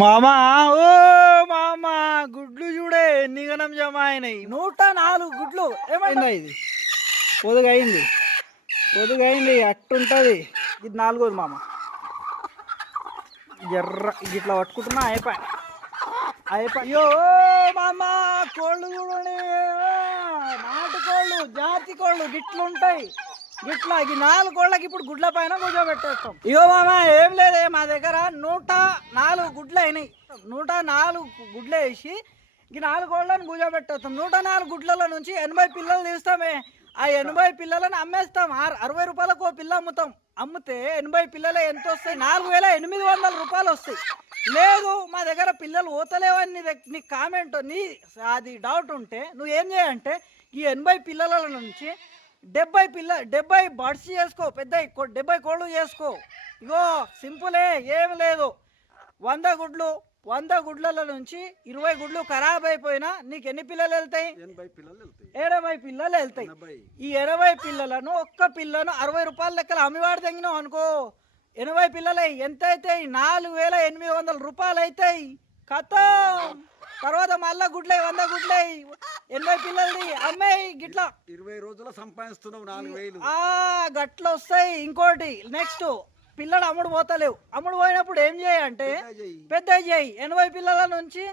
మామా ఓ మామా గుడ్లు చూడే ఎన్నిగనం జమ అయినాయి 104 గుడ్లు. ఏమైందా ఇది? పొదుగైంది అట్టుంటది. ఇది 4వ మామ. ఎర్ర ఇట్లా పట్టుకుంటున్నా అయిపోయి. అయ్యో మామ కోళ్ళు చూడండి, నాటుకోళ్ళు జాతి కోళ్ళు గిట్లుంటాయి. గిట్లా ఈ 4 కోళ్ళకి ఇప్పుడు గుడ్ల పైన కూర్చోబెట్టేస్తాం. ఇగో మామ ఏం లేదే, మా దగ్గర 104 గుడ్లు అయినాయి. 104 గుడ్లు వేసి ఈ 4 కోళ్ళని కూర్చోబెట్టేస్తాం. 104 గుడ్లలో నుంచి 80 పిల్లలు తీస్తామే. ఆ 80 పిల్లలను అమ్మేస్తాం. 60 రూపాయలకు ఓ పిల్ల అమ్ముతాం. అమ్మితే 80 పిల్లలు ఎంత వస్తాయి? 4800 రూపాయలు వస్తాయి. లేదు మా దగ్గర పిల్లలు పోతలేవని నీకు కామెంట్ అది డౌట్ ఉంటే నువ్వు ఏం చేయాలంటే ఈ 80 పిల్లల నుంచి 70 బర్డ్స్ చేసుకో, పెద్ద 70 కోళ్ళు చేసుకో. ఇగో సింపులే, ఏం లేదు. 100 గుడ్లలో నుంచి 20 గుడ్లు ఖరాబ్ అయిపోయినా నీకు ఎన్ని పిల్లలు వెళ్తాయి? 80 పిల్లలు వెళ్తాయి. ఈ 80 పిల్లలను ఒక్క పిల్లను 60 రూపాయల లెక్కలు అమ్మివాడు తెంగినావు అనుకో, 80 పిల్లలు ఎంత అవుతాయి? 4800 రూపాయలు అవుతాయి. కథం. తర్వాత మళ్ళా గుడ్లై 100 గుడ్లై 80 పిల్లలది అమ్మాయి గిట్లా 20 రోజుల్లో సంపాదిస్తున్నావు 4000. గట్ల వస్తాయి. ఇంకోటి నెక్స్ట్ పిల్లలు అమ్ముడు పోతలేవు. అమ్ముడు పోయినప్పుడు ఏం చేయంటే పెద్ద చేయి. 80 పిల్లల నుంచి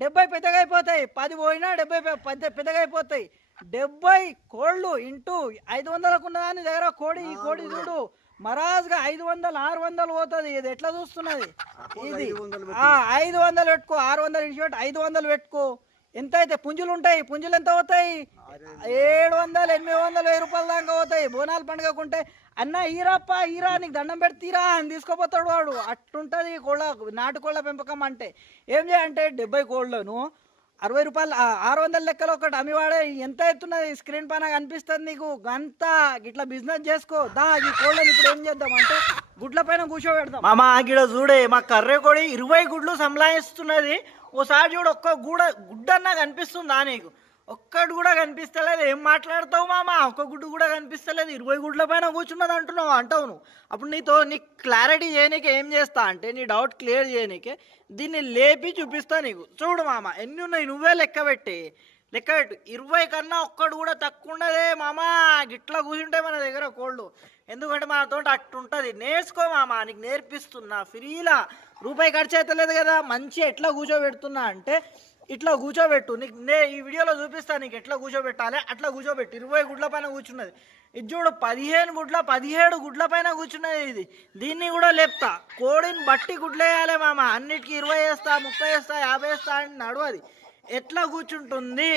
70 పెద్దగా అయిపోతాయి. 10 పోయినా 70 పెద్దగా అయిపోతాయి. 70 కోళ్ళు ఇంటూ 500కు ఉన్నదాని దగ్గర కోడి. ఈ కోడి చూడు మరాజ్గా 500 600 పోతుంది. ఇది ఎట్లా చూస్తున్నది? ఇది 500 పెట్టుకో, 600 ఇంటి పెట్టి 500 పెట్టుకో. ఎంత అయితే పుంజులు ఉంటాయి? పుంజులు ఎంత అవుతాయి? 700 800 1000 రూపాయల దాకా అవుతాయి. బోనాలు పండుగకుంటే అన్న ఈరా నీకు దండం పెడతీరా అని తీసుకోపోతాడు వాడు. అట్టుంటది నాటుకోళ్ళ పెంపకం అంటే. ఏం చేయాలంటే 70 కోళ్ళను 60 రూపాయలు 600 లెక్కలు ఒకటి అమ్మివాడే. ఎంత ఎత్తున్నది స్క్రీన్ పైన కనిపిస్తుంది నీకు. గంత ఇట్లా బిజినెస్ చేసుకో. ఈ కోళ్ళని ఇప్పుడు ఏం చేద్దాం అంటే గుడ్ల పైన కూర్చోబెడదాం. మామ గిడ చూడే మా కర్రె కోడి 20 గుడ్లు సంలాయిస్తున్నది. ఓసారి చూడు, ఒక్క గుడ్డన్నా కనిపిస్తుందా నీకు? ఒక్కటి కూడా కనిపిస్తలేదు. ఏం మాట్లాడతావు మామ? ఒక్క గుడ్డు కూడా కనిపిస్తలేదు. 20 గుడ్ల పైన కూర్చున్నది అంటావు నువ్వు. అప్పుడు నీకు క్లారిటీ చేయనీకి ఏం చేస్తా అంటే, నీ డౌట్ క్లియర్ చేయనీకే దీన్ని లేపి చూపిస్తా నీకు. చూడు మామ ఎన్ని ఉన్నాయి నువ్వే లెక్క పెట్టు. 20 కన్నా ఒక్కడు కూడా తక్కువ ఉండదే మామ. గిట్లా కూర్చుంటే మన దగ్గర కోళ్ళు. ఎందుకంటే మనతో అట్టుంటుంది. నేర్చుకో మామ, నీకు నేర్పిస్తున్నా ఫ్రీలా. రూపాయి ఖర్చు అవుతలేదు కదా. మంచి ఎట్లా కూర్చోబెడుతున్నా అంటే ఇట్లా కూర్చోబెట్టు. నీకు ఈ వీడియోలో చూపిస్తాను నీకు ఎట్లా కూర్చోబెట్టాలి. అట్లా కూర్చోబెట్టు. 20 గుడ్ల పైన కూర్చున్నది. ఇది చూడు 17 గుడ్ల పైన కూర్చున్నది. ఇది దీన్ని కూడా లేపుతా. కోడిని బట్టి గుడ్లు వేయాలి మామ. అన్నిటికీ 20 వేస్తా, 30 వేస్తా, 50 వేస్తా అని నడవది. ఎట్లా కూర్చుంటుంది?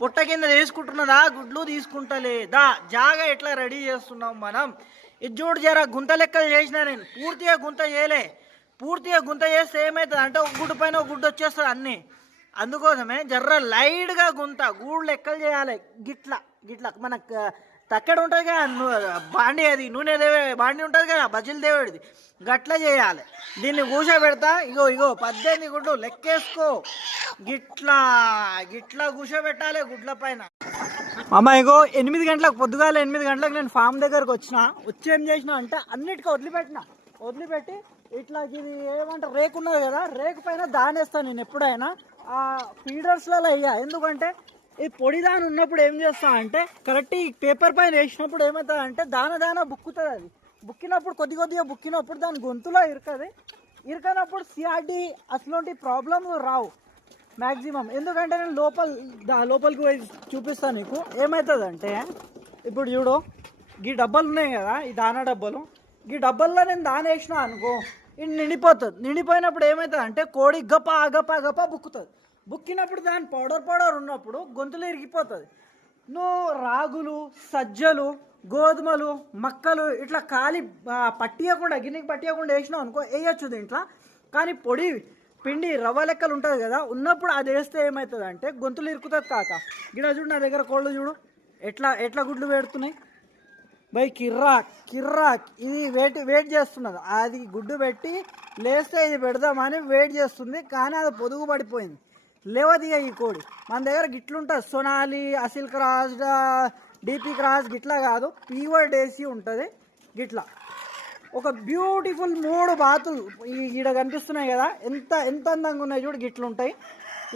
పుట్ట కింద తీసుకుంటున్నదా? గుడ్లు తీసుకుంటలేదా? జాగా ఎట్లా రెడీ చేస్తున్నాం మనం? ఇది చూడు, జర గుంత లెక్కలు చేసిన నేను. పూర్తిగా గుంత చేయలే. పూర్తిగా గుంత చేస్తే ఏమవుతుంది అంటే ఒక గుడ్డు పైన ఒక గుడ్డు వచ్చేస్తుంది అన్నీ. అందుకోసమే జర్ర లైట్గా గూడు లెక్కలు చేయాలి. గిట్లా మనకు తక్కడ ఉంటుంది కదా బాండి, అది నూనె బాండి ఉంటుంది కదా బజ్జీలు దేవుడిది, గట్లా చేయాలి. దీన్ని కూర్చోబెడతా. ఇగో 18 గుడ్లు లెక్కేసుకో. గిట్లా కూర్చోబెట్టాలి గుడ్ల పైన. అమ్మ ఇగో 8 గంటలకు, పొద్దుగాల 8 గంటలకు నేను ఫామ్ దగ్గరకు వచ్చి ఏం చేసిన అంటే అన్నిటికీ వదిలిపెట్టి ఇట్లా ఇది ఏమంటారు రేకు ఉన్నది కదా, రేకు పైన దానేస్తాను నేను ఎప్పుడైనా. ఆ ఫీడర్స్లలో అయ్యా. ఎందుకంటే ఈ పొడి దాని ఉన్నప్పుడు ఏం చేస్తా అంటే కరెక్ట్ ఈ పేపర్ పైన వేసినప్పుడు ఏమవుతుంది అంటే దాన బుక్కుతుంది. అది బుక్కినప్పుడు కొద్దిగా బుక్కినప్పుడు దాని గొంతులో ఇరకనప్పుడు సిఆర్డి అసలుంటి ప్రాబ్లంలు రావు మ్యాక్సిమం. ఎందుకంటే నేను లోపలికి పోయి చూపిస్తాను నీకు. ఏమవుతుందంటే ఇప్పుడు చూడు, ఈ డబ్బాలు ఉన్నాయి కదా, ఈ దానా డబ్బాలు. ఈ డబ్బాల్లో నేను దాని వేసినా అనుకో, ఇది నిండిపోతుంది. నిండిపోయినప్పుడు ఏమవుతుంది అంటే కోడి గప బుక్కుతుంది. బుక్కినప్పుడు దాని పౌడర్ ఉన్నప్పుడు గొంతులు ఇరిగిపోతుంది. నువ్వు రాగులు, సజ్జలు, గోధుమలు, మక్కలు ఇట్లా గిన్నెకి పట్టియకుండా వేసినావు అనుకో, వేయచ్చు దీంట్లో. కానీ పిండి రవ్వ లెక్కలు ఉంటుంది కదా, ఉన్నప్పుడు అది వేస్తే ఏమవుతుంది అంటే గొంతులు ఇరుకుతుంది. కాక గిడ చూడు, నా దగ్గర కోళ్ళు చూడు ఎట్లా గుడ్లు పెడుతున్నాయి. బై కిర్రాక్ ఇది వెయిట్ చేస్తున్నది. అది గుడ్డు పెట్టి లేస్తే ఇది పెడదామని వెయిట్ చేస్తుంది. కానీ అది పొదుగు పడిపోయింది, లేవదిగా ఈ కోడి. మన దగ్గర గిట్లుంటుంది. సొనాలి, అసిల్ క్రాస్, డిపి క్రాస్ గిట్లా కాదు, పీవర్ డేసి ఉంటుంది. గిట్లా ఒక బ్యూటిఫుల్ 3 బాతులు ఈడ కనిపిస్తున్నాయి కదా, ఎంత ఎంత అందంగా ఉన్నాయి చూడు, గిట్లుంటాయి.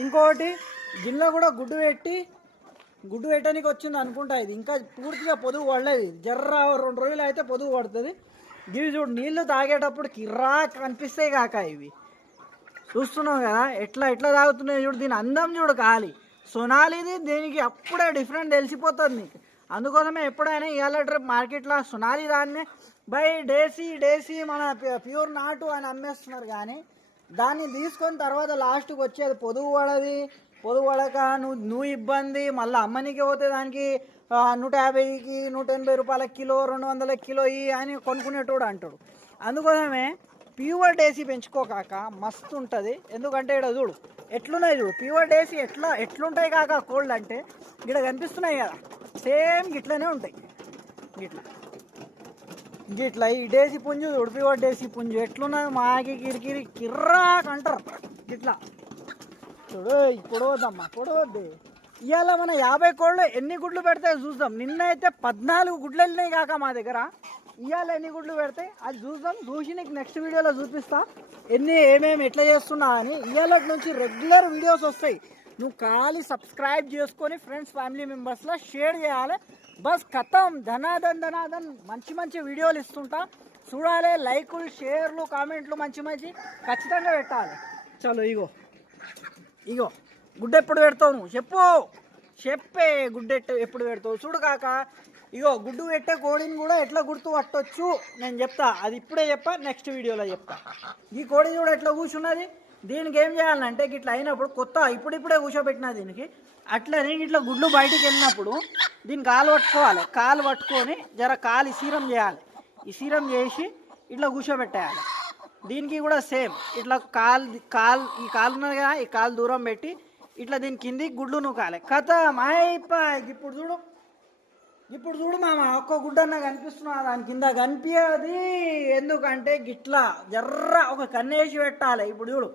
ఇంకోటి గిన్నె కూడా గుడ్డు పెట్టడానికి వచ్చింది అనుకుంటా. ఇది ఇంకా పూర్తిగా పొదుగు పడలేదు, జర్ర 2 రోజులు అయితే పొదుగు పడుతుంది. ఇవి చూడు నీళ్లు తాగేటప్పుడు కిర్రా కనిపిస్తాయి కాక, ఇవి చూస్తున్నావు కదా ఎట్లా ఎట్లా తాగుతున్నాయి చూడు. దీని అందం చూడు ఖాళీ. సొనాలిది దీనికి అప్పుడే డిఫరెంట్ తెలిసిపోతుంది నీకు. అందుకోసమే ఎప్పుడైనా ఇవాళ రేపు మార్కెట్లో సొనాలి దాన్నే బై డేసీ మన ప్యూర్ నాటు అని అమ్మేస్తున్నారు. కానీ దాన్ని తీసుకొని తర్వాత లాస్ట్కి వచ్చేది పొదుగు పడక నువ్వు ఇబ్బంది, మళ్ళీ అమ్మనికి పోతే దానికి 150కి 180 రూపాయల కిలో, 200 కిలో అని కొనుక్కునేటోడు అంటాడు. అందుకోసమే ప్యూర్ డేసీ పెంచుకోకాక మస్తు ఉంటుంది. ఎందుకంటే ఇక్కడ చూడు ఎట్లున్నాయి చూడు, ప్యూర్ డేసీ ఎట్లుంటాయి కాక కోళ్ళు అంటే ఇక్కడ కనిపిస్తున్నాయి కదా, సేమ్ గిట్లనే ఉంటాయి. గిట్లా ఈ డేసీ పుంజు చూడు, ప్యూర్ డేసీ పుంజు ఎట్లున్నది, మాకి కిరికిరి కిర్రాక్ అంటారు గిట్లా చూడు. ఇప్పుడు వద్దమ్మా పొడవద్దు. ఇవాళ మన 50 కోళ్ళు ఎన్ని గుడ్లు పెడతాయి చూద్దాం. నిన్న అయితే 14 గుడ్లు వెళ్ళినాయి కాక మా దగ్గర. ఇవాళ ఎన్ని గుడ్లు పెడతాయి అది చూద్దాం. చూసి నీకు నెక్స్ట్ వీడియోలో చూపిస్తా ఏమేమి ఎట్లా చేస్తున్నా అని. ఇవాళ నుంచి రెగ్యులర్ వీడియోస్ వస్తాయి. నువ్వు ఖాళీ సబ్స్క్రైబ్ చేసుకొని ఫ్రెండ్స్ ఫ్యామిలీ మెంబర్స్లో షేర్ చేయాలి. బస్ ఖతం ధనాదన్ మంచి వీడియోలు ఇస్తుంటా, చూడాలి. లైకులు షేర్లు కామెంట్లు మంచి ఖచ్చితంగా పెట్టాలి. చలో ఇగో గుడ్డ ఎప్పుడు పెడతావు నువ్వు చెప్పే గుడ్డ ఎప్పుడు పెడతావు చూడు కాక. ఇగో గుడ్డు పెట్టే కోడిని కూడా ఎట్లా గుర్తు పట్టొచ్చు నేను చెప్తా. అది ఇప్పుడే నెక్స్ట్ వీడియోలో చెప్తా. ఈ కోడి కూడా ఎట్లా కూర్చున్నది. దీనికి ఏం చేయాలంటే ఇట్లా అయినప్పుడు కొత్త ఇప్పుడిప్పుడే కూర్చోబెట్టినా దీనికి. అట్లనే ఇట్లా గుడ్లు బయటికి వెళ్ళినప్పుడు దీన్ని కాలు పట్టుకొని జర కాలు సీరం చేయాలి. ఈ సీరం చేసి ఇట్లా కూర్చోబెట్టేయాలి. దీనికి కూడా సేమ్ ఇట్లా ఈ కాలు ఉన్నది కదా, ఈ కాలు దూరం పెట్టి ఇట్లా దీని కింది గుడ్లు నూకాలి. కథ ఇప్పుడు చూడు మామ, ఒక్క గుడ్డన్న కనిపిస్తున్నా దాని కింద కనిపించది. ఎందుకంటే గిట్లా జర్ర ఒక కన్నేసి పెట్టాలి. ఇప్పుడు చూడు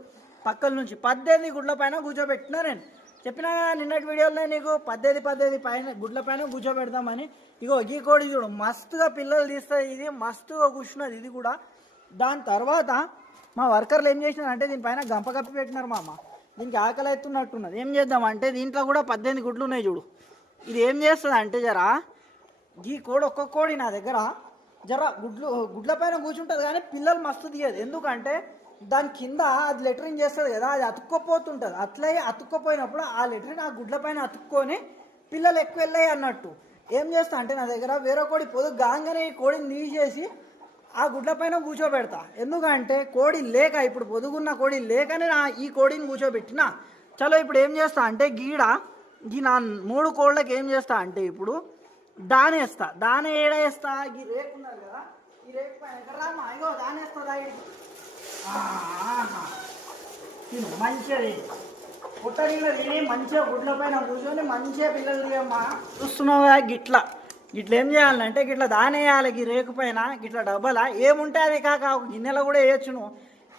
పక్కల నుంచి 18 గుడ్ల పైన కూర్చోబెట్టినా. నేను చెప్పినా నిన్నటి వీడియోలో నీకు 18 పైన గుడ్ల పైన కూర్చోబెడదామని. ఇగో ఈ కోడి చూడు మస్తుగా పిల్లలు తీస్తుంది. ఇది మస్తుగా కూర్చున్నది ఇది కూడా. దాని తర్వాత మా వర్కర్లు ఏం చేసినారంటే దీనిపైన గంప కప్పి పెట్టినారు మామ. దీనికి ఆకలి అవుతున్నట్టున్నది. ఏం చేద్దామంటే దీంట్లో కూడా 18 గుడ్లు ఉన్నాయి చూడు. ఇది ఏం చేస్తుంది అంటే జరా ఈ కోడి ఒక్కొక్క కోడి నా దగ్గర జర గుడ్ల పైన కూర్చుంటుంది కానీ పిల్లలు మస్తు తీయదు. ఎందుకంటే దాని కింద అది లెటరింగ్ చేస్తుంది కదా, అది అతుక్కపోతుంటుంది. అట్లే అతుక్కపోయినప్పుడు ఆ లెటరింగ్ ఆ గుడ్ల పైన అతుక్కొని పిల్లలు ఎక్కువ వెళ్ళాయి అన్నట్టు. ఏం చేస్తా అంటే నా దగ్గర వేరే కోడి పొదుగు గాంగానే ఈ కోడిని తీసేసి ఆ గుడ్ల పైన కూర్చోబెడతా. ఎందుకంటే కోడి లేక ఇప్పుడు పొదుగున్న కోడి లేకనే ఈ కోడిని కూర్చోబెట్టినా. చలో ఇప్పుడు ఏం చేస్తా అంటే ఈ నా 3 కోళ్ళకి ఏం చేస్తా అంటే ఇప్పుడు దానేస్తా. దాని ఏడేస్తా ఈ రేకు ఉన్నారు కదా, ఈ రేకు పైన ఎక్కడమ్మా ఇగో దానేస్తా. మంచిగా పుట్టడిలో తిని మంచిగా గుడ్ల పైన కూర్చొని మంచిగా పిల్లలు తీయమ్మా. చూస్తున్నావుగా గిట్లా ఏం చేయాలంటే గిట్లా దానేయాలి. ఈ రేకు పైన గిట్లా డబ్బాల ఏముంటే అది కాక ఒక గిన్నెలో కూడా వేయచ్చు నువ్వు.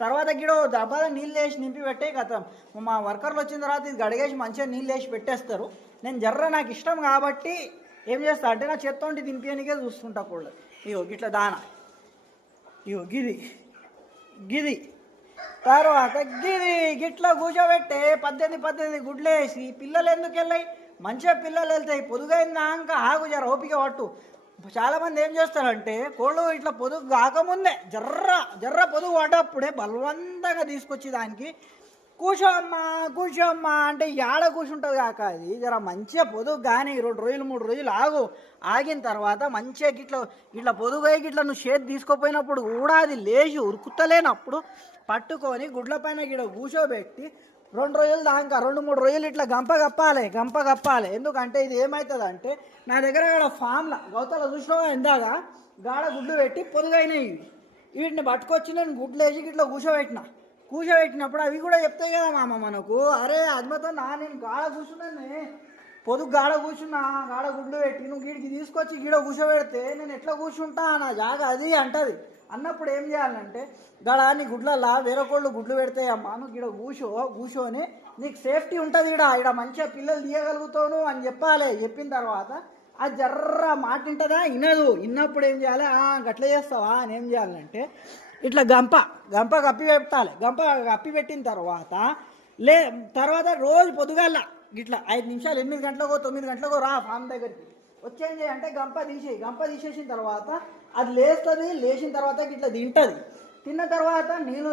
తర్వాత గిడ డబ్బాల నీళ్ళు వేసి నింపి పెట్టే కథం. మా వర్కర్లు వచ్చిన తర్వాత ఇది గడిగేసి మంచిగా నీళ్ళు వేసి పెట్టేస్తారు. నేను జర్ర నాకు ఇష్టం కాబట్టి ఏం చేస్తా అంటే నా చేత్తో దింపేనికే చూస్తుంటా కూడా. ఇగో గిట్లా దానా, ఇగో గిది తర్వాత గిట్లా కూర్చోబెట్టే 18 గుడ్లు వేసి పిల్లలు ఎందుకు వెళ్ళాయి మంచిగా పిల్లలు వెళ్తాయి. పొదుగైందాక ఆగు జర ఓపిక పట్టు. చాలామంది ఏం చేస్తారంటే కోళ్ళు ఇట్లా పొదుగు కాకముందే జర్ర పొదుగు పడ్డప్పుడే బలవంతంగా తీసుకొచ్చి దానికి కూర్చోమ్మా అంటే ఏడ కూర్చుంటుంది కాక. అది జర మంచిగా పొదుగు కానీ 2 రోజులు 3 రోజులు ఆగిన తర్వాత మంచిగా ఇట్లా పొదుగు అయ్యి ఇట్లా నువ్వు చేతి తీసుకోపోయినప్పుడు కూడా అది లేచి ఉరుకుతలేనప్పుడు పట్టుకొని గుడ్ల పైన కూర్చోబెట్టి 2 రోజులు దాకా 2-3 రోజులు ఇట్లా గంప కప్పాలి. ఎందుకంటే ఇది ఏమవుతుంది అంటే నా దగ్గర ఇక్కడ ఫామ్లా గౌతల చూసినా ఇందాక గాడ గుడ్లు పెట్టి పొదుగైనాయి. వీటిని పట్టుకొచ్చి నేను గుడ్లు వేసి ఇట్లా కూర్చోబెట్టినప్పుడు అవి కూడా చెప్తాయి కదా మామ మనకు, అరే అద్మతో నేను గాడ కూర్చున్నాను, పొదుగు గాడ గుడ్లు పెట్టి నువ్వు గీడికి తీసుకొచ్చి కూర్చోబెడితే నేను ఎట్లా కూర్చుంటా నా జాగా అది అంటది. అన్నప్పుడు ఏం చేయాలంటే నీ గుడ్లల్లా వేరే కోళ్ళు గుడ్లు పెడతాయి అమ్మా, నువ్వు కూర్చొని నీకు సేఫ్టీ ఉంటుంది. ఈడ మంచిగా పిల్లలు తీయగలుగుతావు అని చెప్పాలి. చెప్పిన తర్వాత ఆ జర్ర మాట వింటదా వినదు. విన్నప్పుడు ఏం చేయాలి, గట్ల చేస్తావా అని ఏం చేయాలంటే ఇట్లా గంప కప్పి పెట్టాలి. గంప కప్పి పెట్టిన తర్వాత రోజు పొద్దుగాల ఇట్లా 5 నిమిషాలు 8 గంటలకో 9 గంటలకో రా ఫామ్ దగ్గరికి వచ్చేం చేయంటే గంప తీసేసిన తర్వాత అది లేస్తుంది. లేచిన తర్వాత ఇట్లా తింటుంది. తిన్న తర్వాత నీళ్ళు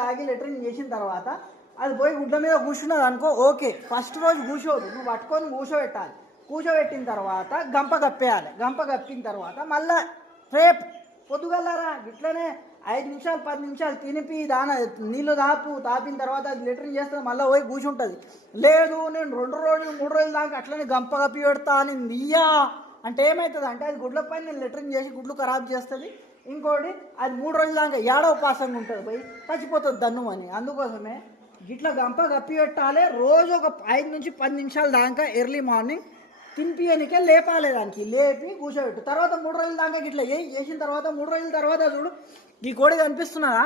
తాగి లెటరింగ్ చేసిన తర్వాత అది పోయి గుడ్ల మీద కూర్చున్నది అనుకో, ఓకే. ఫస్ట్ రోజు కూర్చోదు, నువ్వు పట్టుకొని కూర్చోబెట్టాలి. కూర్చోబెట్టిన తర్వాత గంప కప్పేయాలి. గంప కప్పిన తర్వాత మళ్ళా రేపు పొద్దుగలరా ఇట్లనే 5 నిమిషాలు 10 నిమిషాలు తినిపి నీళ్ళు తాపిన తర్వాత అది లెటరింగ్ చేస్తుంది. మళ్ళీ పోయి కూర్చుంటుంది. లేదు నేను 2 రోజులు 3 రోజులు దాకా అట్లనే గంప కప్పి పెడతా అని నీయా అంటే ఏమవుతుంది అంటే అది గుడ్ల పైన నేను లెటరింగ్ చేసి గుడ్లు ఖరాబ్ చేస్తుంది. ఇంకోటి అది 3 రోజుల దాకా ఏడవ ఉపాసంగా ఉంటుంది, పోయి చచ్చిపోతుంది దన్ను అని. అందుకోసమే గిట్లా గంప కప్పి పెట్టాలి. రోజు ఒక 5 నుంచి 10 నిమిషాల దాకా ఎర్లీ మార్నింగ్ తినిపియనికే లేపాలి. దానికి లేపి కూర్చోబెట్టు. తర్వాత 3 రోజుల దాకా ఇట్లా వేసిన తర్వాత 3 రోజుల తర్వాత చూడు ఈ కోడి కనిపిస్తున్నదా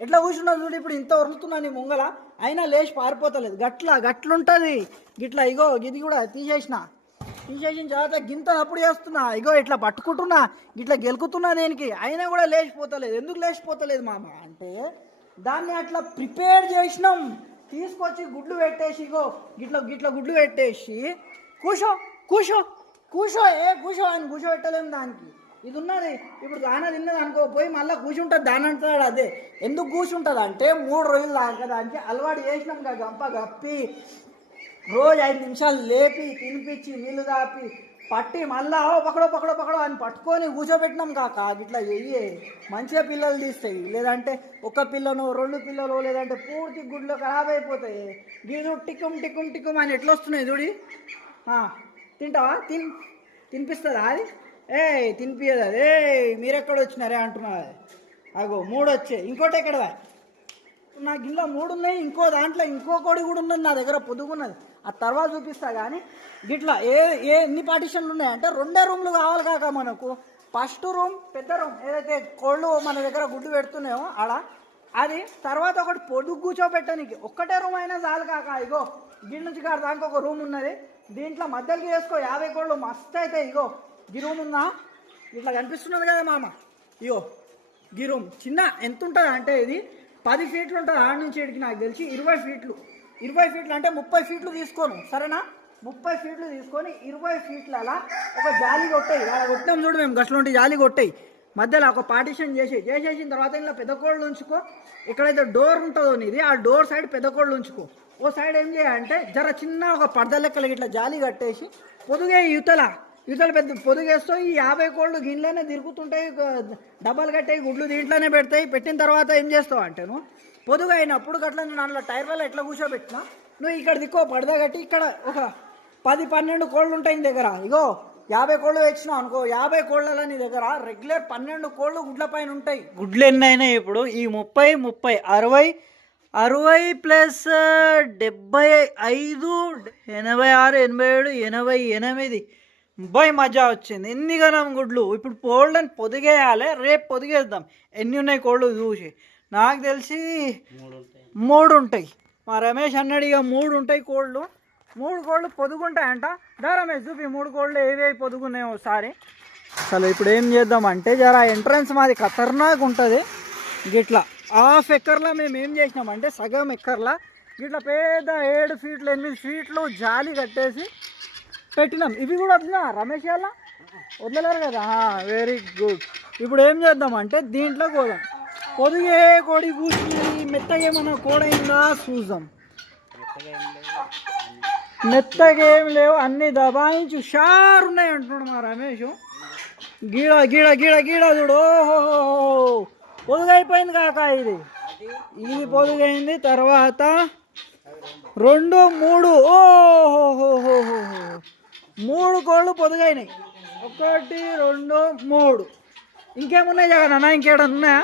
ఎట్లా కూర్చున్నది చూడు. ఇప్పుడు ఇంత వరులుతున్నా నీ ముంగల అయినా లేచి పారిపోతలేదు. గట్లుంటుంది. గిట్లా ఇగో ఇది కూడా తీసేసిన తర్వాత గింత అప్పుడు చేస్తున్నా, ఇగో ఇట్లా పట్టుకుంటున్నా, ఇట్లా గెలుకుతున్నా దేనికి, అయినా కూడా లేచిపోతలేదు. ఎందుకు లేచిపోతలేదు మామ అంటే దాన్ని అట్లా ప్రిపేర్ చేసినాం. తీసుకొచ్చి గుడ్లు పెట్టేసి ఇగో గిట్ల గుడ్లు పెట్టేసి కూర్చో అని కూర్చోబెట్టలేము దానికి. ఇది ఉన్నది ఇప్పుడు దాన తిన్నది అనుకో, పోయి మళ్ళీ కూర్చుంటుంది దాని అంటాడు. అదే ఎందుకు కూర్చుంటుంది అంటే 3 రోజులు దాకా దానికి అలవాటు చేసినాం. గంప కప్పి రోజు 5 నిమిషాలు లేపి తినిపించి నీళ్ళు తాపి పట్టి మళ్ళా పకడో అని పట్టుకొని కూర్చోబెట్టినాం కాక. ఇట్లా చెయ్యి మంచిగా పిల్లలు తీస్తాయి. లేదంటే 1 పిల్లను 2 పిల్లలు లేదంటే పూర్తి గుడ్లు ఖరాబ్ అయిపోతాయి. గీడు టిక్కుం అని ఎట్లా వస్తున్నాయి చూడి. తింటావా తినిపిస్తుందా అది? తినిపించదు అది. మీరెక్కడ వచ్చినారే అంటున్నా. అగో 3 వచ్చాయి. ఇంకోటి ఎక్కడదా? నా గిల్ల 3 ఉన్నాయి. ఇంకో దాంట్లో ఇంకో కోడి కూడా ఉన్నది నా దగ్గర పొదుగున్నది. ఆ తర్వాత చూపిస్తా. కానీ గిట్లా ఎన్ని పార్టిషన్లు ఉన్నాయంటే 2 రూమ్లు కావాలి కాక మనకు. ఫస్ట్ రూమ్ పెద్ద రూమ్ ఏదైతే కోళ్ళు మన దగ్గర గుడ్డు పెడుతున్నాయో ఆడ అది. తర్వాత ఒకటి పొడుగు కూర్చోబెట్టడానికి ఒక్కటే రూమ్ అయినా చాలు కాక. ఇగో గిన్నె నుంచి కాడ దానికి ఒక రూమ్ ఉన్నది. దీంట్లో మధ్యలోకి వేసుకో 50 కోళ్ళు మస్తు అయితే. ఇగో గీ రూమ్ ఉందా ఇట్లా కనిపిస్తున్నది కదా మామ. ఇగో గీ రూమ్ చిన్న ఎంత ఉంటుంది అంటే ఇది 10 ఫీట్లు ఉంటుంది. ఆడ నుంచి ఇడికి నాకు తెలిసి 20 ఫీట్లు. 20 ఫీట్లు అంటే 30 ఫీట్లు తీసుకోను సరేనా. 30 ఫీట్లు తీసుకొని 20 ఫీట్ల అలా ఒక జాలి కొట్టాయి. అలా కొట్టినాం చూడు మేము గట్లుంటే జాలి కొట్టాయి. మధ్యలో ఒక పార్టిషన్ చేసేసిన తర్వాత ఇలా పెద్ద కోళ్ళు ఉంచుకో. ఎక్కడైతే డోర్ ఉంటుందో నీది ఆ డోర్ సైడ్ పెద్ద కోళ్ళు ఉంచుకో. ఓ సైడ్ ఏం చేయాలంటే జర చిన్న ఒక పర్ద లెక్కలకి ఇట్లా జాలి కట్టేసి పొదుగే యువతల పెద్ద పొదుగేస్తూ ఈ 50 కోళ్ళు గిన్నెలోనే తిరుగుతుంటాయి. డబ్బాలు కట్టాయి గుడ్లు దీంట్లోనే పెడతాయి. పెట్టిన తర్వాత ఏం చేస్తావు అంటే నువ్వు పొదుగు అయినప్పుడు గట్ల దాంట్లో టైర్లలో ఎట్లా కూర్చోబెట్టినా నువ్వు ఇక్కడ దిక్కో పడద కట్టి ఇక్కడ ఒక 10-12 కోళ్ళు ఉంటాయి నీ దగ్గర. ఇగో 50 కోళ్ళు తెచ్చినావు అనుకో, 50 కోళ్ళలో నీ దగ్గర రెగ్యులర్ 12 కోళ్ళు గుడ్ల పైన ఉంటాయి. గుడ్లు ఎన్ని అయినాయి ఇప్పుడు? ఈ 30 60 ప్లస్ 75 86 87 88 మజా వచ్చింది. ఎన్ని గనం గుడ్లు. ఇప్పుడు కోళ్ళని పొదిగేయాలి. రేపు పొదిగేద్దాం. ఎన్ని ఉన్నాయి కోళ్ళు చూసి. నాకు తెలిసి 3 ఉంటాయి. మా రమేష్ అన్నాడు ఇక 3 ఉంటాయి కోళ్ళు. 3 కోళ్ళు పొదుగుంటాయంట. దా రమేష్ చూపి 3 కోళ్ళు ఏవేవి పొదుగున్నాయి ఒకసారి. అసలు ఇప్పుడు ఏం చేద్దామంటే జర ఎంట్రన్స్ మాది ఖతర్నాక్ ఉంటుంది. గిట్లా 1/2 ఎకర్లో మేము ఏం చేసినామంటే సగం ఎకర్లా గిట్లా పెద్ద 7 ఫీట్లు 8 ఫీట్లు జాలి కట్టేసి పెట్టినాం. ఇవి కూడా వద్దా రమేష్ అలా వదలలేరు కదా. Very good. ఇప్పుడు ఏం చేద్దామంటే దీంట్లో కోదాం. పొదిగే కోడి కూర్చుని మెత్తగా ఏమన్నా కోడైందా చూద్దాం. మెత్తగా ఏం లేవు, అన్ని దబాయించి షారు ఉన్నాయి అంటున్నాడు మా రమేష్. గీడ చూడు. ఓహో పొదుగైపోయింది కాక. ఇది పొదుగైంది. తర్వాత 2 3 ఓహోహోహో 3 కోళ్ళు పొదుగైనాయి. 1 2 3. ఇంకేమున్నాయి జగన్? ఇంకేడా ఉన్నాయా?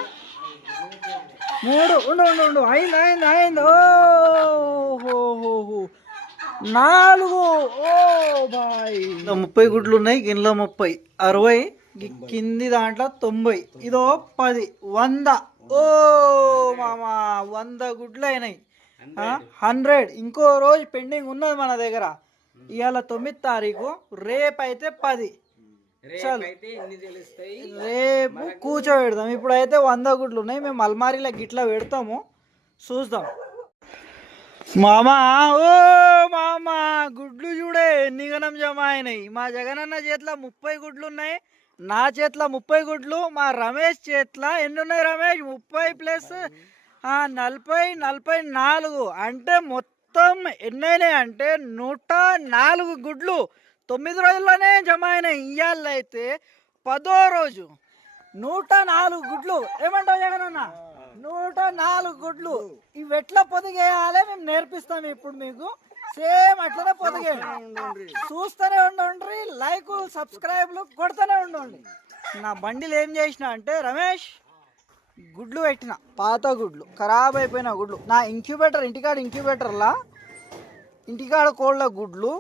3 ఉండు అయింది. ఓహోహో 4. ఓ బాయ్ 30 గుడ్లు ఉన్నాయి. గిన్నెలో 30 60 కింది దాంట్లో 90 ఇదో 10 100. ఓ మామా 100 గుడ్లు అయినాయి. 100. ఇంకో రోజు పెండింగ్ ఉన్నది మన దగ్గర. ఇవాళ 9 తారీఖు, రేపైతే 10. చల్ రేపు కూర్చోబెడదాం. ఇప్పుడైతే 100 గుడ్లు ఉన్నాయి, మేము అల్మారీలో గిట్లా పెడతాము, చూద్దాం. మామా ఓ మామా, గుడ్లు చూడే ఎన్ని గనం జమ అయినాయి. మా జగనన్న చేతిలో 30 గుడ్లు ఉన్నాయి, నా చేతిలో 30 గుడ్లు, మా రమేష్ చేతిలో ఎన్ని ఉన్నాయి రమేష్? 30 ప్లస్ 40, 44 అంటే మొత్తం ఎన్నైనాయి అంటే 104 గుడ్లు 9 రోజుల్లోనే జమ అయినాయి. ఇవాళ అయితే 10వ రోజు 104 గుడ్లు. ఏమంటావు జగనన్న? 104 గుడ్లు. ఇవి ఎట్లా పొదిగేయాలి మేము నేర్పిస్తాం ఇప్పుడు మీకు. సేమ్ అట్లనే పొదిగేయండి, చూస్తూనే ఉండండి, లైక్ సబ్స్క్రైబ్లు కొడుతూనే ఉండండి. నా బండిలు ఏం చేసిన అంటే రమేష్, గుడ్లు పెట్టిన, పాత గుడ్లు, ఖరాబ్ అయిపోయిన గుడ్లు. నా ఇంక్యుబేటర్, ఇంక్యుబేటర్లా ఇంటికాడ కోళ్ళ గుడ్లు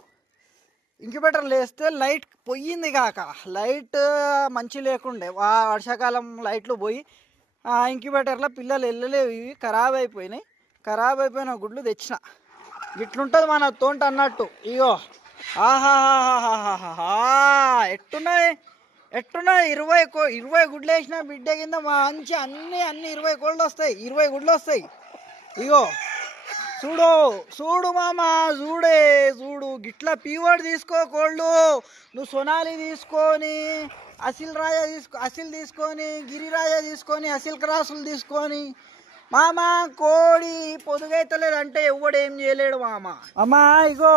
ఇంక్యుబేటర్లు వేస్తే లైట్ పోయింది కాక, లైట్ మంచి లేకుండే, వర్షాకాలం లైట్లు పోయి ఇంక్యుబేటర్లో పిల్లలు వెళ్ళలేవు, ఇవి ఖరాబ్ అయిపోయినాయి. ఖరాబ్ అయిపోయిన గుడ్లు తెచ్చిన. ఇట్లుంటుంది మన తోంట అన్నట్టు. ఇగో ఆహాహాహాహా, ఎట్టున్నాయి 20 గుడ్లు వేసిన బిడ్డ కింద మంచి అన్ని 20 కోళ్ళు వస్తాయి, 20 గుడ్లు వస్తాయి. ఇగో చూడు మామ, చూడు గిట్లా పీవర్డ్ తీసుకో కోళ్ళు. నువ్వు సొనాలి తీసుకొని, అసిల్ తీసుకొని, గిరిరాజ తీసుకొని, అసిల్ క్రాసులు తీసుకొని, మామ కోడి పొదుగైతలేదంటే ఎవడేం చేయలేడు మామ. అమ్మా ఇగో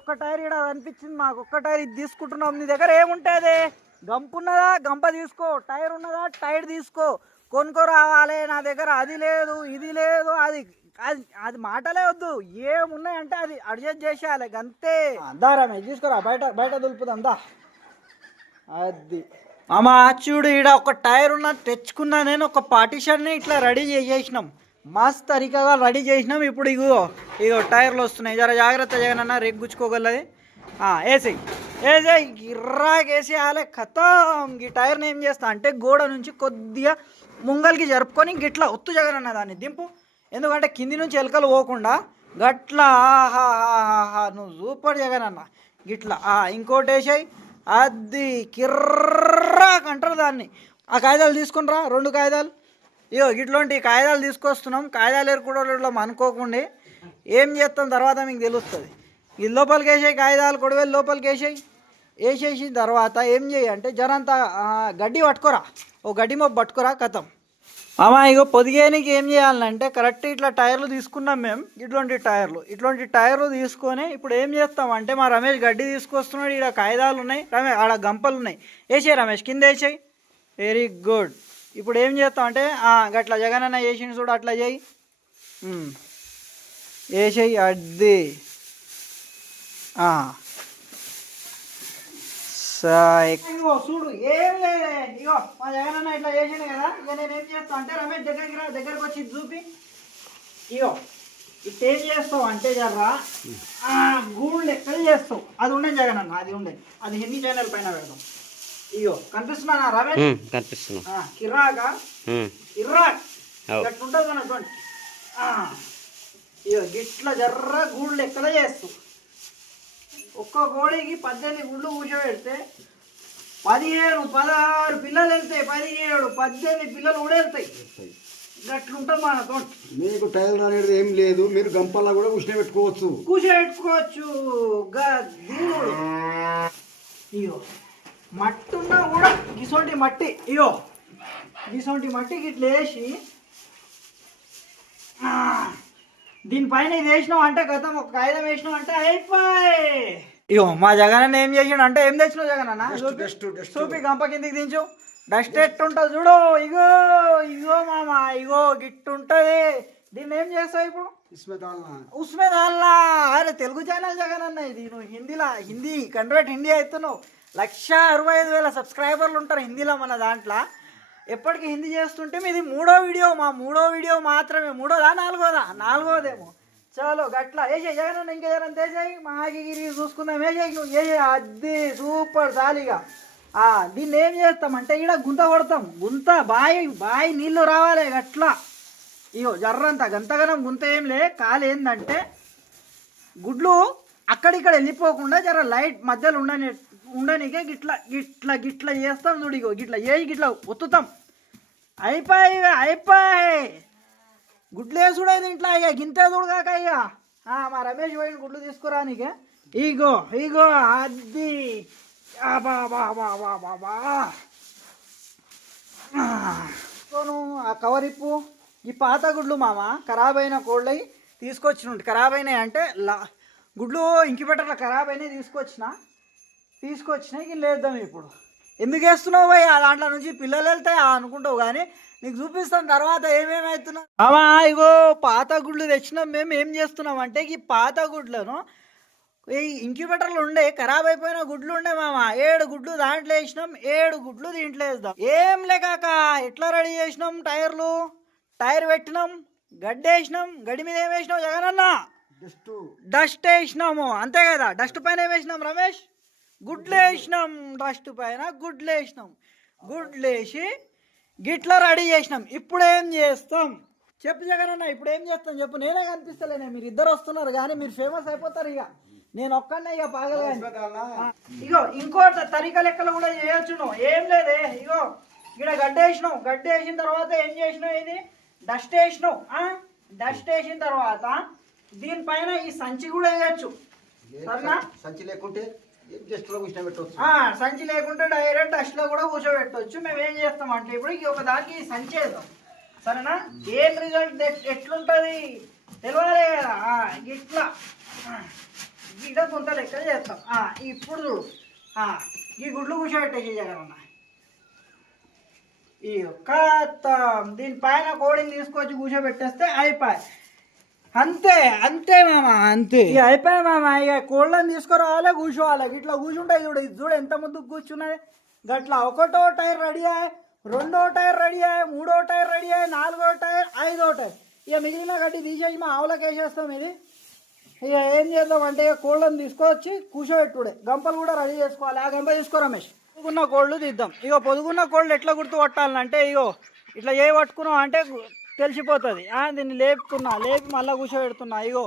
ఒక్క టైర్ ఇక్కడ అనిపించింది మాకు, ఒక్క టైర్ ఇది తీసుకుంటున్నాం. నీ దగ్గర ఏముంటుంది? గంపు ఉన్నదా? గంప తీసుకో. టైర్ ఉన్నదా? టైర్ తీసుకో. కొనుక్కో రావాలి. నా దగ్గర అది లేదు, ఇది లేదు, అది మాటలే వద్దు, ఏమున్నాయంటే అది అడ్జస్ట్ చేసేయాలి అంతే. దారా తీసుకోరా, బయట దులుపుదాం దా. అది మామ చూడు, ఈడ ఒక టైర్ ఉన్న తెచ్చుకున్నా నేను. ఒక పార్టీషన్ని ఇట్లా రెడీ చేసేసినాం, మస్త్ తరీకాగా రెడీ చేసినాం. ఇప్పుడు ఇగో టైర్లు వస్తున్నాయి, జర జాగ్రత్త జగనన్న, రేపు గుచ్చుకోగలది. వేసేయి గిర్రాకేసేయాలి. ఖతం. ఈ టైర్ని ఏం చేస్తా అంటే గోడ నుంచి కొద్దిగా ముంగల్కి జరుపుకొని గిట్లా ఒత్తు జగనన్న, దాన్ని దింపు. ఎందుకంటే కింది నుంచి ఎలకలు పోకుండా గట్లా. నువ్వు సూపర్ జగనన్న. గిట్లా ఇంకోటి వేసాయి, అది కిర్రాక్ అంటారు దాన్ని. ఆ కాగితాలు తీసుకునిరా, 2 కాగితాలు. ఇగో ఇట్లాంటి కాగితాలు తీసుకొస్తున్నాం. కాగితాలు ఎరుకోవడం అనుకోకుండా ఏం చేస్తాం తర్వాత మీకు తెలుస్తుంది. ఇది లోపలికి వేసాయి, కాగితాలు కొడవేలు లోపలికి వేసేసిన తర్వాత ఏం చేయి అంటే జరంతా గడ్డి పట్టుకోరా, ఓ గడ్డి మొబ్బు పట్టుకోరా, కథం. ఇగో పొదిగేనికి ఏం చేయాలంటే కరెక్ట్ ఇట్లా టైర్లు తీసుకున్నాం మేము, ఇట్లాంటి టైర్లు తీసుకొని ఇప్పుడు ఏం చేస్తామంటే మా రమేష్ గడ్డి తీసుకొస్తున్నాడు. ఇక్కడ కాగితాలు ఉన్నాయి, రమేష్ ఆడ గంపలు ఉన్నాయి, వేసేయి రమేష్, కింద వేసేయి. Very good. ఇప్పుడు ఏం చేస్తామంటే గట్లా జగనన్న వేసిండు చూడు, అట్లా చేయి, వేసేయి. అది చూడు, ఏం లేదే. ఇగో మా జగనన్న ఇట్లా చేసిండు కదా. ఇక నేను ఏం చేస్తాను అంటే రమేష్ దగ్గరకు వచ్చి చూపి. ఇగో ఇట్ ఏం చేస్తావు అంటే జర్రా గూళ్ళు లెక్కలు చేస్తావు. అది ఉండే జగనన్న, అది హిందీ ఛానల్ పైన పెడతాం. ఇగో కనిపిస్తున్నా రమేష్? కనిపిస్తున్నా. కిరాగా ఎట్లుంటుంది అన్నటువంటి. ఇగో గిట్లా జర్ర గూళ్ళు లెక్కలు చేస్తావు. ఒక్క కోడికి 18 గుడ్లు కూర్చోబెడితే 15, 16 పిల్లలు వెళ్తాయి, 17, 18 పిల్లలు కూడా వెళ్తాయి. గట్లుంటుంది మనతో. మీకు టైలర్ అనేది ఏం లేదు, మీరు గంపల్లా కూడా కూర్చోబెట్టుకోవచ్చు. దీనుడు ఇగో మట్టి ఉన్నా కూడా గిసోంటి మట్టి, గిసోంటి మట్టి గిట్ల వేసి దీనిపైన ఇది వేసినావు అంటే గతం ఒక కాగితం వేసినావు అంటే అయిపోయి. ఇగో మా జగనన్న ఏం చేసిండు అంటే, ఏం తెచ్చినావు జగనన్న? చూపి, గంప కిందికి దించు. డస్ట్ ఎట్టుంటుంది చూడు. ఇగో మామ, ఇగో గిట్టుంటది. దీన్ని ఏం చేస్తావు ఇప్పుడు? ఉస్మే దాల్నా. అరే తెలుగు ఛానల్ జగనన్న ఇది. నువ్వు హిందీ కన్వర్ట్ హిందీ అవుతున్నావు. 165,000 సబ్స్క్రైబర్లు ఉంటారు హిందీలో మన దాంట్లో. ఎప్పటికీ హిందీ చేస్తుంటే మీది 3వ వీడియో, మా 3వ వీడియో మాత్రమే. 3వదా 4వదా? 4వదేమో. చలో గట్లా వేసేయి జగనన్న. ఇంకేదైనా వేసేయి, మాగిగిరి చూసుకుందాం. వేసేయి నువ్వు, అది సూపర్ జాలీగా. దీన్ని ఏం చేస్తామంటే ఇక్కడ గుంత కొడతాం. గుంత బాయి నీళ్ళు రావాలి గట్లా. ఇగో జర్రంతా గంతగనం గుంత ఏం లే. కాలు ఏంటంటే గుడ్లు అక్కడిక్కడ వెళ్ళిపోకుండా జర లైట్ మధ్యలో ఉండనికే గిట్లా గిట్లా గిట్లా చేస్తాం చూడు. ఇగో గిట్లా చేసి గిట్లా ఒత్తుతాం. అయిపోయి గుడ్లు వేసుడే ఇంట్లో ఇక గింతే చూడగాక ఇక. మా రమేష్ పోయిన గుడ్లు తీసుకురా నీకే. ఇగో ఇగో అది బాబా ఆ కవర్ ఇప్పు. ఈ పాత గుడ్లు మామ ఖరాబ్ అయిన కోళ్ళవి తీసుకొచ్చినట్టు. ఖరాబ్ అయినాయి అంటే గుడ్లు ఇంక్యుబేటర్లో ఖరాబ్ అయినాయి తీసుకొచ్చినా ఇక లేద్దాం. ఇప్పుడు ఎందుకు వేస్తున్నావు పోయి దాంట్లో నుంచి పిల్లలు వెళ్తాయి అనుకుంటావు, కానీ నీకు చూపిస్తాం తర్వాత ఏమేమవుతున్నావు. మామా ఇగో పాత గుడ్లు తెచ్చినాం. మేము ఏం చేస్తున్నాం అంటే ఈ పాత గుడ్లను ఈ ఇంక్యుబేటర్లు ఉండే ఖరాబ్ అయిపోయిన గుడ్లు ఉండే మామ 7 గుడ్లు దాంట్లో వేసినాం, 7 గుడ్లు దీంట్లో వేద్దాం. ఏం లేకాక ఎట్లా రెడీ చేసినాం, టైర్ పెట్టినాం, గడ్డి వేసినాం. గడ్డి మీద ఏం వేసినావు జగనన్న? డస్ట్ వేసినాము అంతే కదా. డస్ట్ పైన ఏం వేసినాం రమేష్? గుడ్లు వేసినాం. డస్ట్ పైన గుడ్లు వేసి గిట్లా రెడీ చేసినాం. ఇప్పుడు ఏం చేస్తాం చెప్పు జగనన్న? ఇప్పుడు ఏం చేస్తాం చెప్పు. నేనే కనిపిస్తలేనే, మీరు ఇద్దరు వస్తున్నారు కానీ మీరు ఫేమస్ అయిపోతారు. ఇక నేను ఒక్కనే ఇక పాగలే. ఇగో ఇంకో తరిక లెక్కలు కూడా చేయొచ్చు నువ్వు. ఏం లేదే, ఇగో ఇక్కడ గడ్డేసినావు. గడ్డేసిన తర్వాత ఏం చేసినావు? ఇది డస్ట్ వేసినావు. డస్ట్ వేసిన తర్వాత దీనిపైన ఈ సంచి కూడా వేయచ్చు. సరేనా? సంచి లేకుంటే సంచి లేకుంటే డైరెక్ట్ డస్ట్ లో కూడా కూర్చోబెట్టవచ్చు. మేము ఏం చేస్తాం అంటే ఇప్పుడు ఒక దానికి సంచి వేద్దాం. సరేనా? ఏం రిజల్ట్ ఎట్లుంటది తెలియాలి కదా. ఇట్లా గిడ్డ కొంత లెక్క చేస్తాం. ఇప్పుడు చూడు, ఈ గుడ్లు కూర్చోబెట్టేసి జగనన్న. ఈ దీనిపైన కోడిని తీసుకొచ్చి కూర్చోబెట్టేస్తే అయిపోయి. అంతే మామ, అంతే. ఇక అయిపోయాయి మామ. ఇక కోళ్ళని తీసుకురావాలి, కూర్చోవాలి. ఇట్లా కూర్చుంటాయి చూడు. ఇది చూడు ఎంత ముందుకు కూర్చున్నాయి. గట్లా 1వ టైర్ రెడీ అయ్యాయి, 2వ టైర్ రెడీ అయ్యాయి, 3వ టైర్ రెడీ అయ్యాయి, 4వ టైర్, 5వ టైర్. ఇక మిగిలిన గడ్డి తీసేసి మా ఆవులకు వేసేస్తాం. ఇది ఇక ఏం చేద్దాం అంటే కోళ్ళని తీసుకొచ్చి కూర్చోబెట్టుడే. గంపలు కూడా రెడీ చేసుకోవాలి. ఆ గంప తీసుకో రమేష్. పొదుగున్న కోళ్ళు తీద్దాం. ఇగో పొదుగున్న కోళ్ళు ఎట్లా గుర్తు పట్టాలంటే ఇగో ఇట్లా ఏ పట్టుకున్నాం అంటే తెలిసిపోతుంది. దీన్ని లేపి మళ్ళీ కూర్చోబెడుతున్నా. ఇగో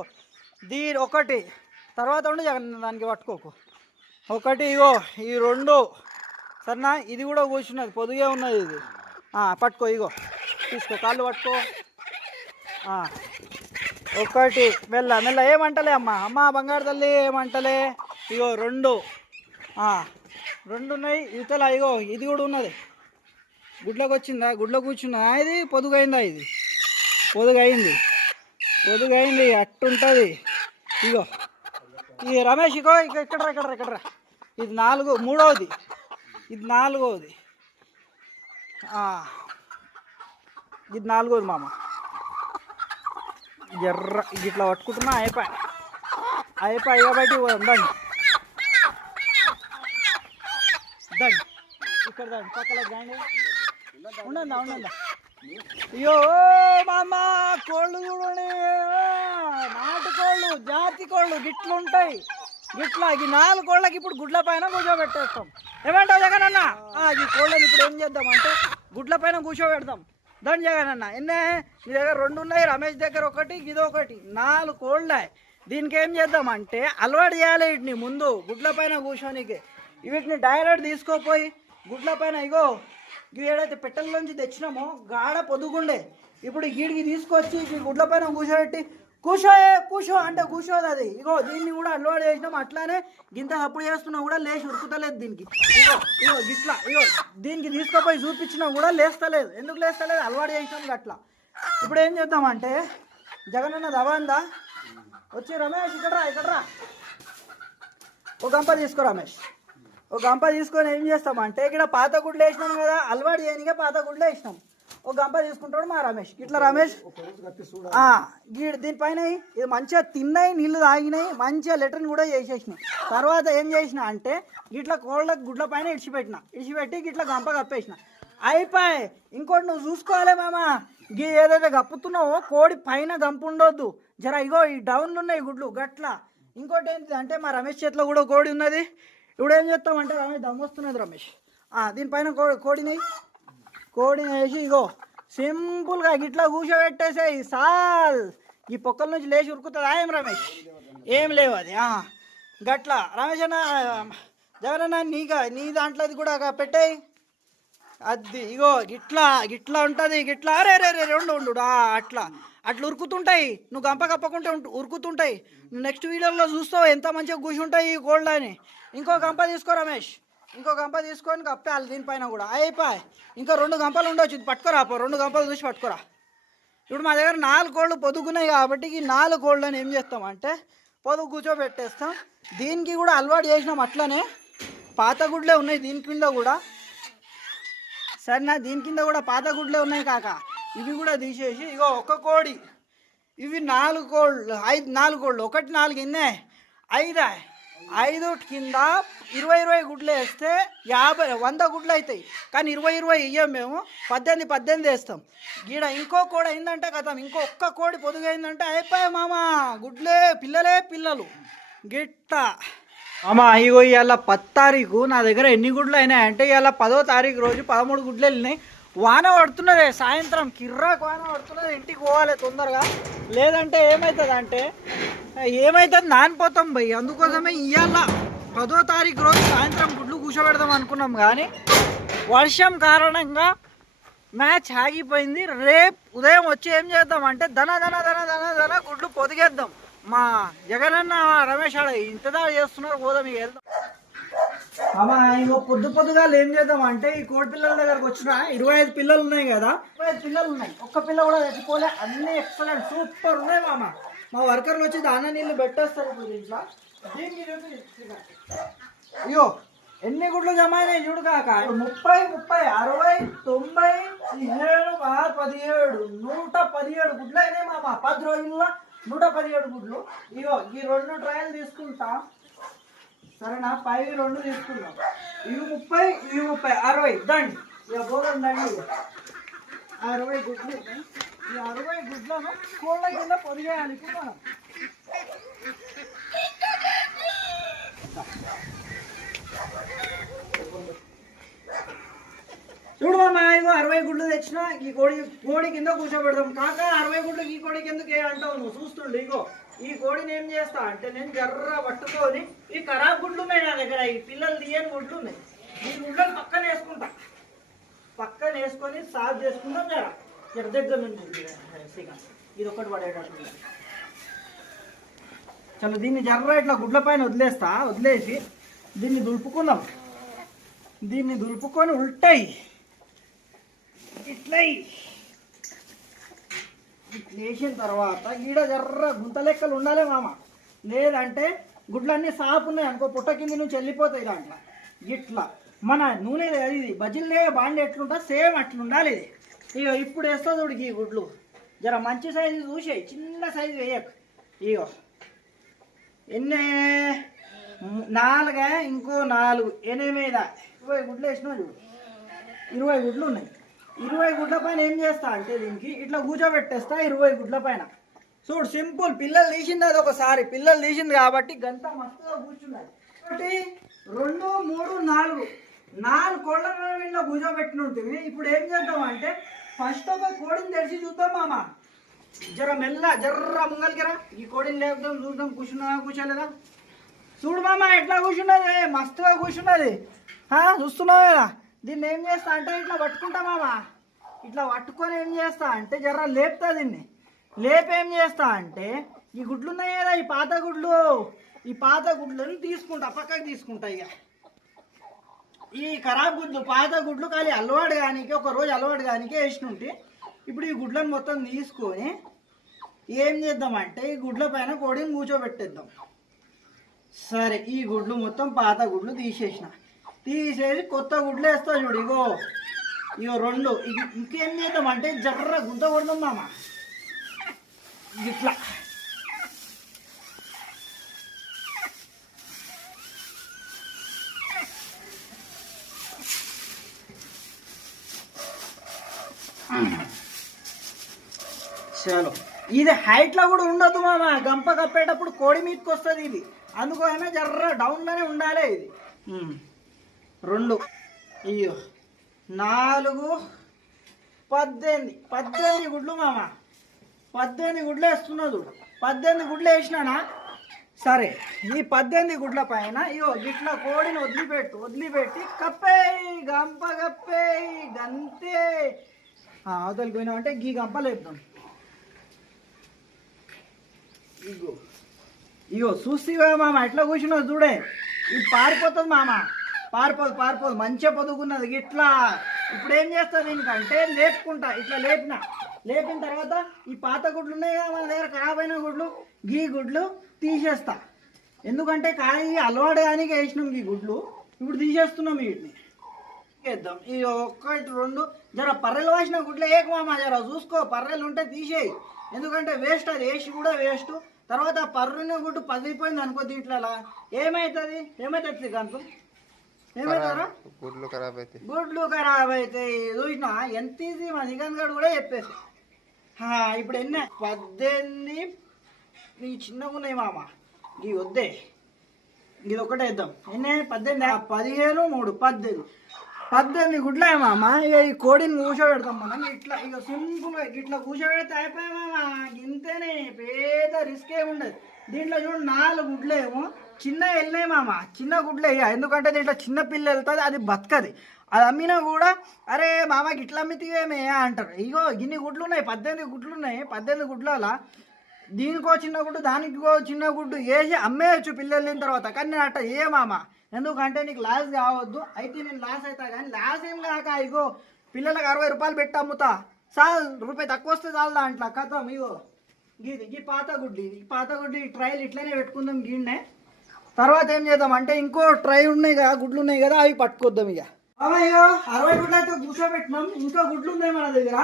ఒకటి తర్వాత ఉండి దానికి పట్టుకోకు. ఒకటి ఇగో ఈ 2 సరేనా? ఇది కూడా కూర్చున్నది, పొదుగే ఉన్నది ఇది. పట్టుకో, ఇగో తీసుకో, కాళ్ళు పట్టుకో. ఒకటి మెల్ల ఏమంటలే అమ్మ బంగారు తల్లి ఏమంటలే. ఇగో 2 ఉన్నాయి. ఇవతల ఇగో ఇది కూడా ఉన్నది. గుడ్లోకి వచ్చిందా? గుడ్లో కూర్చున్నా. ఇది పొదుగైందా? ఇది పొదుగైంది అట్టుంటుంది. ఇగో ఈ రమేష్ ఇగో ఇక్కడ ఇది 3వది. ఇది 4వది. ఇది 4వది మామ. ఎర్ర ఇట్లా పట్టుకుంటున్నా. అయిపోయి కాబట్టి దండి ఇక్కడ దండి పక్కన దండి. ఉండందా అయ్యో మామ, కోళ్ళు చూడండి. నాటుకోళ్ళు, జాతి కోళ్ళు గిట్లుంటాయి. గిట్లా ఈ 4 కోళ్ళకి ఇప్పుడు గుడ్ల పైన కూర్చోబెట్టేస్తాం. ఏమంటావు జగనన్న? ఈ కోళ్ళని ఇప్పుడు ఏం చేద్దాం అంటే గుడ్ల పైన కూర్చోబెడతాం. దాని జగనన్న ఎన్నే నీ దగ్గర 2 ఉన్నాయి, రమేష్ దగ్గర 1, ఇదొకటి, 4 కోళ్ళ. దీనికి ఏం చేద్దాం అంటే అలవాటు చేయాలి వీటిని ముందు గుడ్ల పైన కూర్చోనికి. వీటిని డైరెక్ట్ తీసుకోపోయి గుడ్ల పైన ఇగో ఇవి ఏడైతే పెట్టెల్లోంచి తెచ్చినామో గాఢ పొదుగుండే. ఇప్పుడు గీడికి తీసుకొచ్చి ఈ గుడ్ల పైన కూర్చోబెట్టి కూర్చో అంటే కూర్చోదు అది. ఇగో దీన్ని కూడా అలవాటు చేసినాం. అట్లానే గింత అప్పుడు చేస్తున్నా కూడా లేచి ఉరుకుతలేదు దీనికి. ఇగో గిట్లా దీనికి తీసుకుపోయి చూపించినా కూడా లేస్తలేదు. ఎందుకు లేస్తలేదు? అలవాటు చేసినాం అట్లా. ఇప్పుడు ఏం చేద్దామంటే జగనన్న దవాందా వచ్చి రమేష్ ఇక్కడ రా. ఒక గంప తీసుకో రమేష్. ఒక గంప తీసుకొని ఏం చేస్తామంటే ఇక్కడ పాత గుడ్లు వేసినాం కదా, అలవాటు చేయనిగా పాత గుడ్లు వేసినాం. ఒక గంప తీసుకుంటాడు మా రమేష్. ఇట్లా రమేష్ దీనిపైన ఇది మంచిగా తిన్నాయి, నీళ్లు తాగినాయి, మంచిగా లెటర్ని కూడా చేసేసినాయి. తర్వాత ఏం చేసిన అంటే ఇట్లా కోళ్ళ గుడ్ల పైన ఇడిచిపెట్టి ఇట్లా గంప కప్పేసిన. అయిపోయి. ఇంకోటి నువ్వు చూసుకోవాలి మామ, ఏదైతే కప్పుతున్నావో కోడి పైన గంప ఉండొద్దు. జర ఇగో ఈ డౌన్లు ఉన్నాయి గుడ్లు గట్లా. ఇంకోటి ఏంటి అంటే మా రమేష్ చేతిలో కూడా కోడి ఉన్నది. ఇప్పుడు ఏం చేస్తామంటే రమేష్ దమ్మొస్తున్నది రమేష్. దీనిపైన కోడిని వేసి ఇగో సింపుల్గా గిట్లా కూర్చోబెట్టేసేయి. సాల్ ఈ పొక్కల నుంచి లేచి ఉరుకుతుంది. ఏం రమేష్? ఏం లేవు అది. గట్ల రమేష్ అన్న జగనన్న నీ దాంట్లో కూడా పెట్టేయి. అది ఇగో గిట్లా గిట్లా ఉంటుంది గిట్లా అరే రే రే ఉండు అట్లా అట్లా ఉరుకుతుంటాయి. నువ్వు గంప కప్పకుంటే ఉరుకుతుంటాయి. నెక్స్ట్ వీడియోలో చూస్తావు ఎంత మంచిగా కూర్చుంటాయి ఈ కోళ్ళు అని. ఇంకో గంప తీసుకో రమేష్, ఇంకో గంప తీసుకొని కప్పాలి దీనిపైన కూడా. అయిపోయి ఇంకా 2 గంపలు ఉండొచ్చు. ఇది పట్టుకోరా 2 గంపలు చూసి పట్టుకోరా. ఇప్పుడు మా దగ్గర 4 కోళ్ళు పొదుగున్నాయి కాబట్టి ఈ 4 కోళ్ళని ఏం చేస్తామంటే పొదుగు కూర్చోబెట్టేస్తాం. దీనికి కూడా అలవాటు చేసినాం అట్లనే. పాత గుడ్లే ఉన్నాయి దీని కింద కూడా. సరేనా, దీని కింద కూడా పాత గుడ్లే ఉన్నాయి కాక. ఇవి కూడా తీసేసి ఇగో ఒక కోడి, ఇవి 4 కోళ్ళు 4 కోళ్ళు 1 4 ఇన్నే 5 కింద 20 గుడ్లు వేస్తే 100 గుడ్లు అవుతాయి. కానీ 20 ఇయ్యం మేము, 18 వేస్తాం. గీడ ఇంకో కోడి అయిందంటే కదా, ఇంకో ఒక్క కోడి పొదుగు అయిందంటే అయిపోయాయి మామ, గుడ్లే పిల్లలు గిట్ట. అమ్మ ఇగో ఇవాళ 10 తారీఖు. నా దగ్గర ఎన్ని గుడ్లు అయినాయంటే ఇవాళ 10వ తారీఖు రోజు 13 గుడ్లు వెళ్ళినాయి. వాన పడుతున్నదే, సాయంత్రం కిర్రాకు వాన పడుతున్నది. ఇంటికి పోవాలి తొందరగా, లేదంటే ఏమవుతుంది నానిపోతాం భయ్. అందుకోసమే ఇవాళ 10వ తారీఖు రోజు సాయంత్రం గుడ్లు కూర్చోబెడదాం అనుకున్నాం. కానీ వర్షం కారణంగా మ్యాచ్ ఆగిపోయింది. రేపు ఉదయం వచ్చి ఏం చేద్దామంటే దన గుడ్లు పొదిగేద్దాం. మా జగనన్న రమేష్ ఆడ ఇంతదా చేస్తున్నారు, పోదాం ఇక వెళ్దాం. అమ్మా ఇంకో పొద్దుగా ఏం చేద్దాం అంటే ఈ కోడి పిల్లల దగ్గరకు వచ్చిన 25 పిల్లలు ఉన్నాయి కదా, 25 పిల్లలు ఉన్నాయి. ఒక్క పిల్ల కూడా చచ్చిపోలే. అన్ని ఎక్సలెంట్ సూపర్ ఉన్నాయి మామ. మా వర్కర్లు వచ్చి దాన నీళ్ళు పెట్టేస్తారు ఇప్పుడు దీంట్లో. అయ్యో ఎన్ని గుడ్లు జమ అయినాయి చూడు కాక. 30 60 90 17 17 117 గుడ్లు అయినాయి మామ. 10 రోజుల్లో 117 గుడ్లు. ఇగో ఈ 2 ట్రయల్ తీసుకుంటా సరేనా, 2 తీసుకుందాం. ఇవి 30 ఇవి 30 60 దండి. ఇక పోదండి 60 గుడ్లు. ఈ 60 గుడ్లను కోళ్ళ కింద పొదిగేయాలి ఇప్పుడు మనం. చూడు మామ ఇగో 60 గుడ్లు తెచ్చిన. ఈ కోడి కింద కూర్చోబెడదాం. కాక 60 గుడ్లు ఈ కోడికి ఎందుకు అంటావు నువ్వు, చూస్తుండే. ఇగో ఈ కోడిని ఏం చేస్తా అంటే నేను జర్ర పట్టుకొని, ఈ ఖరాబ్ గుడ్లు ఉన్నాయి నా దగ్గర, ఈ పిల్లలు తీయని గుడ్లు ఉన్నాయి. ఈ గుడ్లను పక్కన వేసుకుంటా, పక్కన వేసుకొని సాఫ్ చేసుకుంటాం. జర దగ్గర నుంచి ఇది ఒక్కటి పడేటట్టు. చలో దీన్ని జర్ర ఇట్లా గుడ్ల పైన వదిలేసి దీన్ని దులుపుకుందాం. దీన్ని దులుపుకొని ఉల్టాయి ఇట్లా వేసిన తర్వాత గీడ జర్ర గుంత లెక్కలు ఉండాలి మామ. లేదంటే గుడ్లన్నీ సాపు ఉన్నాయి అనుకో, పుట్ట కింది నుంచి వెళ్ళిపోతాయి దాంట్లో. ఇట్లా మన నూనె ఇది బజ్జీలే బాండి ఎట్లుంటా సేమ్ అట్లా ఉండాలి ఇది. ఇగో ఇప్పుడు వేస్తా చూడు ఈ గుడ్లు. జర మంచి సైజు చూసేయి, చిన్న సైజు వేయకు. ఇగో ఎన్ని 4 ఇంకో 4 8 20 గుడ్లు వేసినా చూడు. 20 గుడ్లు ఉన్నాయి. 20 గుడ్ల పైన ఏం చేస్తా అంటే దీనికి ఇట్లా కూర్చోబెట్టేస్తా 20 గుడ్ల పైన. చూడు సింపుల్. పిల్లలు తీసింది అది ఒకసారి, పిల్లలు తీసింది కాబట్టి గంట మస్తుగా కూర్చున్నది. 1 2 3 4 కోళ్ళ ఇంట్లో కూర్చోబెట్టిన ఉంటుంది. ఇప్పుడు ఏం చేద్దాం అంటే ఫస్ట్ ఒక కోడిని తెరిచి చూద్దాం మామ. జర మెల్ల జర్ర ముంగలికిరా. ఈ కోడిని లేపుదాం, చూద్దాం కూర్చోలేదా. చూడు మామ ఎట్లా కూర్చున్నది, మస్తుగా కూర్చున్నది. చూస్తున్నావు కదా. దీన్ని ఏం చేస్తా అంటే ఇట్లా పట్టుకుంటా మామ. ఇట్లా పట్టుకొని ఏం చేస్తా అంటే జర్ర లేపుతా. దీన్ని ఏం చేస్తా అంటే ఈ గుడ్లు ఉన్నాయి కదా, ఈ పాత గుడ్లను తీసుకుంటా, పక్కకి తీసుకుంటా. ఇక ఈ ఖరాబ్ గుడ్లు పాత గుడ్లు ఖాళీ అలవాటు కానీ ఒక రోజు అలవాటు కానీ వేసినుంటే ఇప్పుడు ఈ గుడ్లను మొత్తం తీసుకొని ఏం చేద్దామంటే ఈ గుడ్ల పైన కోడిని కూర్చోబెట్టేద్దాం. సరే ఈ గుడ్లు మొత్తం పాత గుడ్లు తీసేసి కొత్త గుడ్లు వేస్తా చూడు. ఇగో 2. ఇంకేం చేద్దామంటే జర్ర గుంత కొడదాం మామ. ఇట్లా చలో ఇది హైట్లో కూడా ఉండదు మామ. గంప కప్పేటప్పుడు కోడి మీదకి వస్తుంది ఇది. అందుకోసమే జర్ర డౌన్లోనే ఉండాలి ఇది. 2 అయ్యో 4 18 గుడ్లు మామ. 18 గుడ్లు వేస్తున్నా చూడు. 18 గుడ్లు వేసినానా సరే ఈ 18 గుడ్ల పైన ఇగో గిట్ల కోడిని వదిలిపెట్టి కప్పేయి గంప కప్పేయి గంతే. అవతలికి పోయినామంటే గీ గంప లేపుతాం. ఇగో ఇగో చూసివా మామ ఎట్లా కూర్చున్నావు చూడే. ఇది పారిపోతుంది మామ, పారిపోదు మంచిగా పొదుగున్నది ఇట్లా. ఇప్పుడు ఏం చేస్తా దీనికంటే లేపుకుంటా, ఇట్లా లేపిన తర్వాత ఈ పాత గుడ్లు ఉన్నాయి కదా మన దగ్గర ఖరాబ్ అయిన గుడ్లు, గీ గుడ్లు తీసేస్తా. ఎందుకంటే కానీ అలవాటు కానీ వేసినాం ఈ గుడ్లు, ఇప్పుడు తీసేస్తున్నాం వీటిని. వేద్దాం ఈ 1 2 జర పర్రెలు వాసిన గుడ్లు ఏకమామా జర చూసుకో, పర్రెలు ఉంటే తీసేయి. ఎందుకంటే వేస్ట్, అది వేసి కూడా వేస్ట్. తర్వాత పర్రుని గుడ్డు పదిలిపోయింది అనుకో దీంట్లో ఏమవుతుంది గంతు ఏమవుతారా గుడ్లు ఖరాబ్ అవుతాయి. చూసినా ఎంత ఈజీ మా నిగన్ గడు కూడా చెప్పేసి. ఇప్పుడు ఎన్ని 18 నీ చిన్నగా ఉన్నాయి మామ, ఇవి వద్దే, ఇది ఒకటే వేద్దాం. ఎన్ని 18 15 18 గుడ్లే మామ. ఇక ఈ కోడిని కూర్చోబెడతాం మనం ఇట్లా, ఇక సింపుల్గా ఇట్లా కూర్చోబెడితే అయిపోయా మామ. ఇంతేనే, పేద రిస్క్ ఏమి ఉండదు. దీంట్లో చూడు 4 గుడ్లేమో చిన్న వెళ్ళినాయి మామ, చిన్న గుడ్లే. ఎందుకంటే దీంట్లో చిన్న పిల్ల వెళ్తుంది, అది బతకది. అది అమ్మినా కూడా అరే మామకి ఇట్లా అమ్మితేమే అంటారు. ఇగో ఇన్ని గుడ్లు ఉన్నాయి, 18 గుడ్లు ఉన్నాయి. 18 గుడ్ల దీనికో చిన్న గుడ్డు దానికో చిన్న గుడ్డు వేసి అమ్మేయచ్చు పిల్లలు వెళ్ళిన తర్వాత. కానీ నేను అట్ట ఏ మామ, ఎందుకంటే నీకు లాస్ కావద్దు. అయితే నేను లాస్ అవుతా, కానీ లాస్ ఏం కాక ఇగో పిల్లలకు 60 రూపాయలు పెట్టి అమ్ముతా, చాలు రూపాయి తక్కువ వస్తే చాలు దాంట్లో కథం. ఇగో ఈ పాత గుడ్డి ట్రైలు ఇట్లనే పెట్టుకుందాం గిన్నె. తర్వాత ఏం చేద్దాం అంటే ఇంకో ట్రై ఉన్నాయి కదా, గుడ్లు ఉన్నాయి కదా, అవి పట్టుకొద్దాం. ఇక ఇగో 60 గుడ్లు అయితే కూర్చోబెట్టినాం, ఇంకా గుడ్లు ఉన్నాయి మన దగ్గర.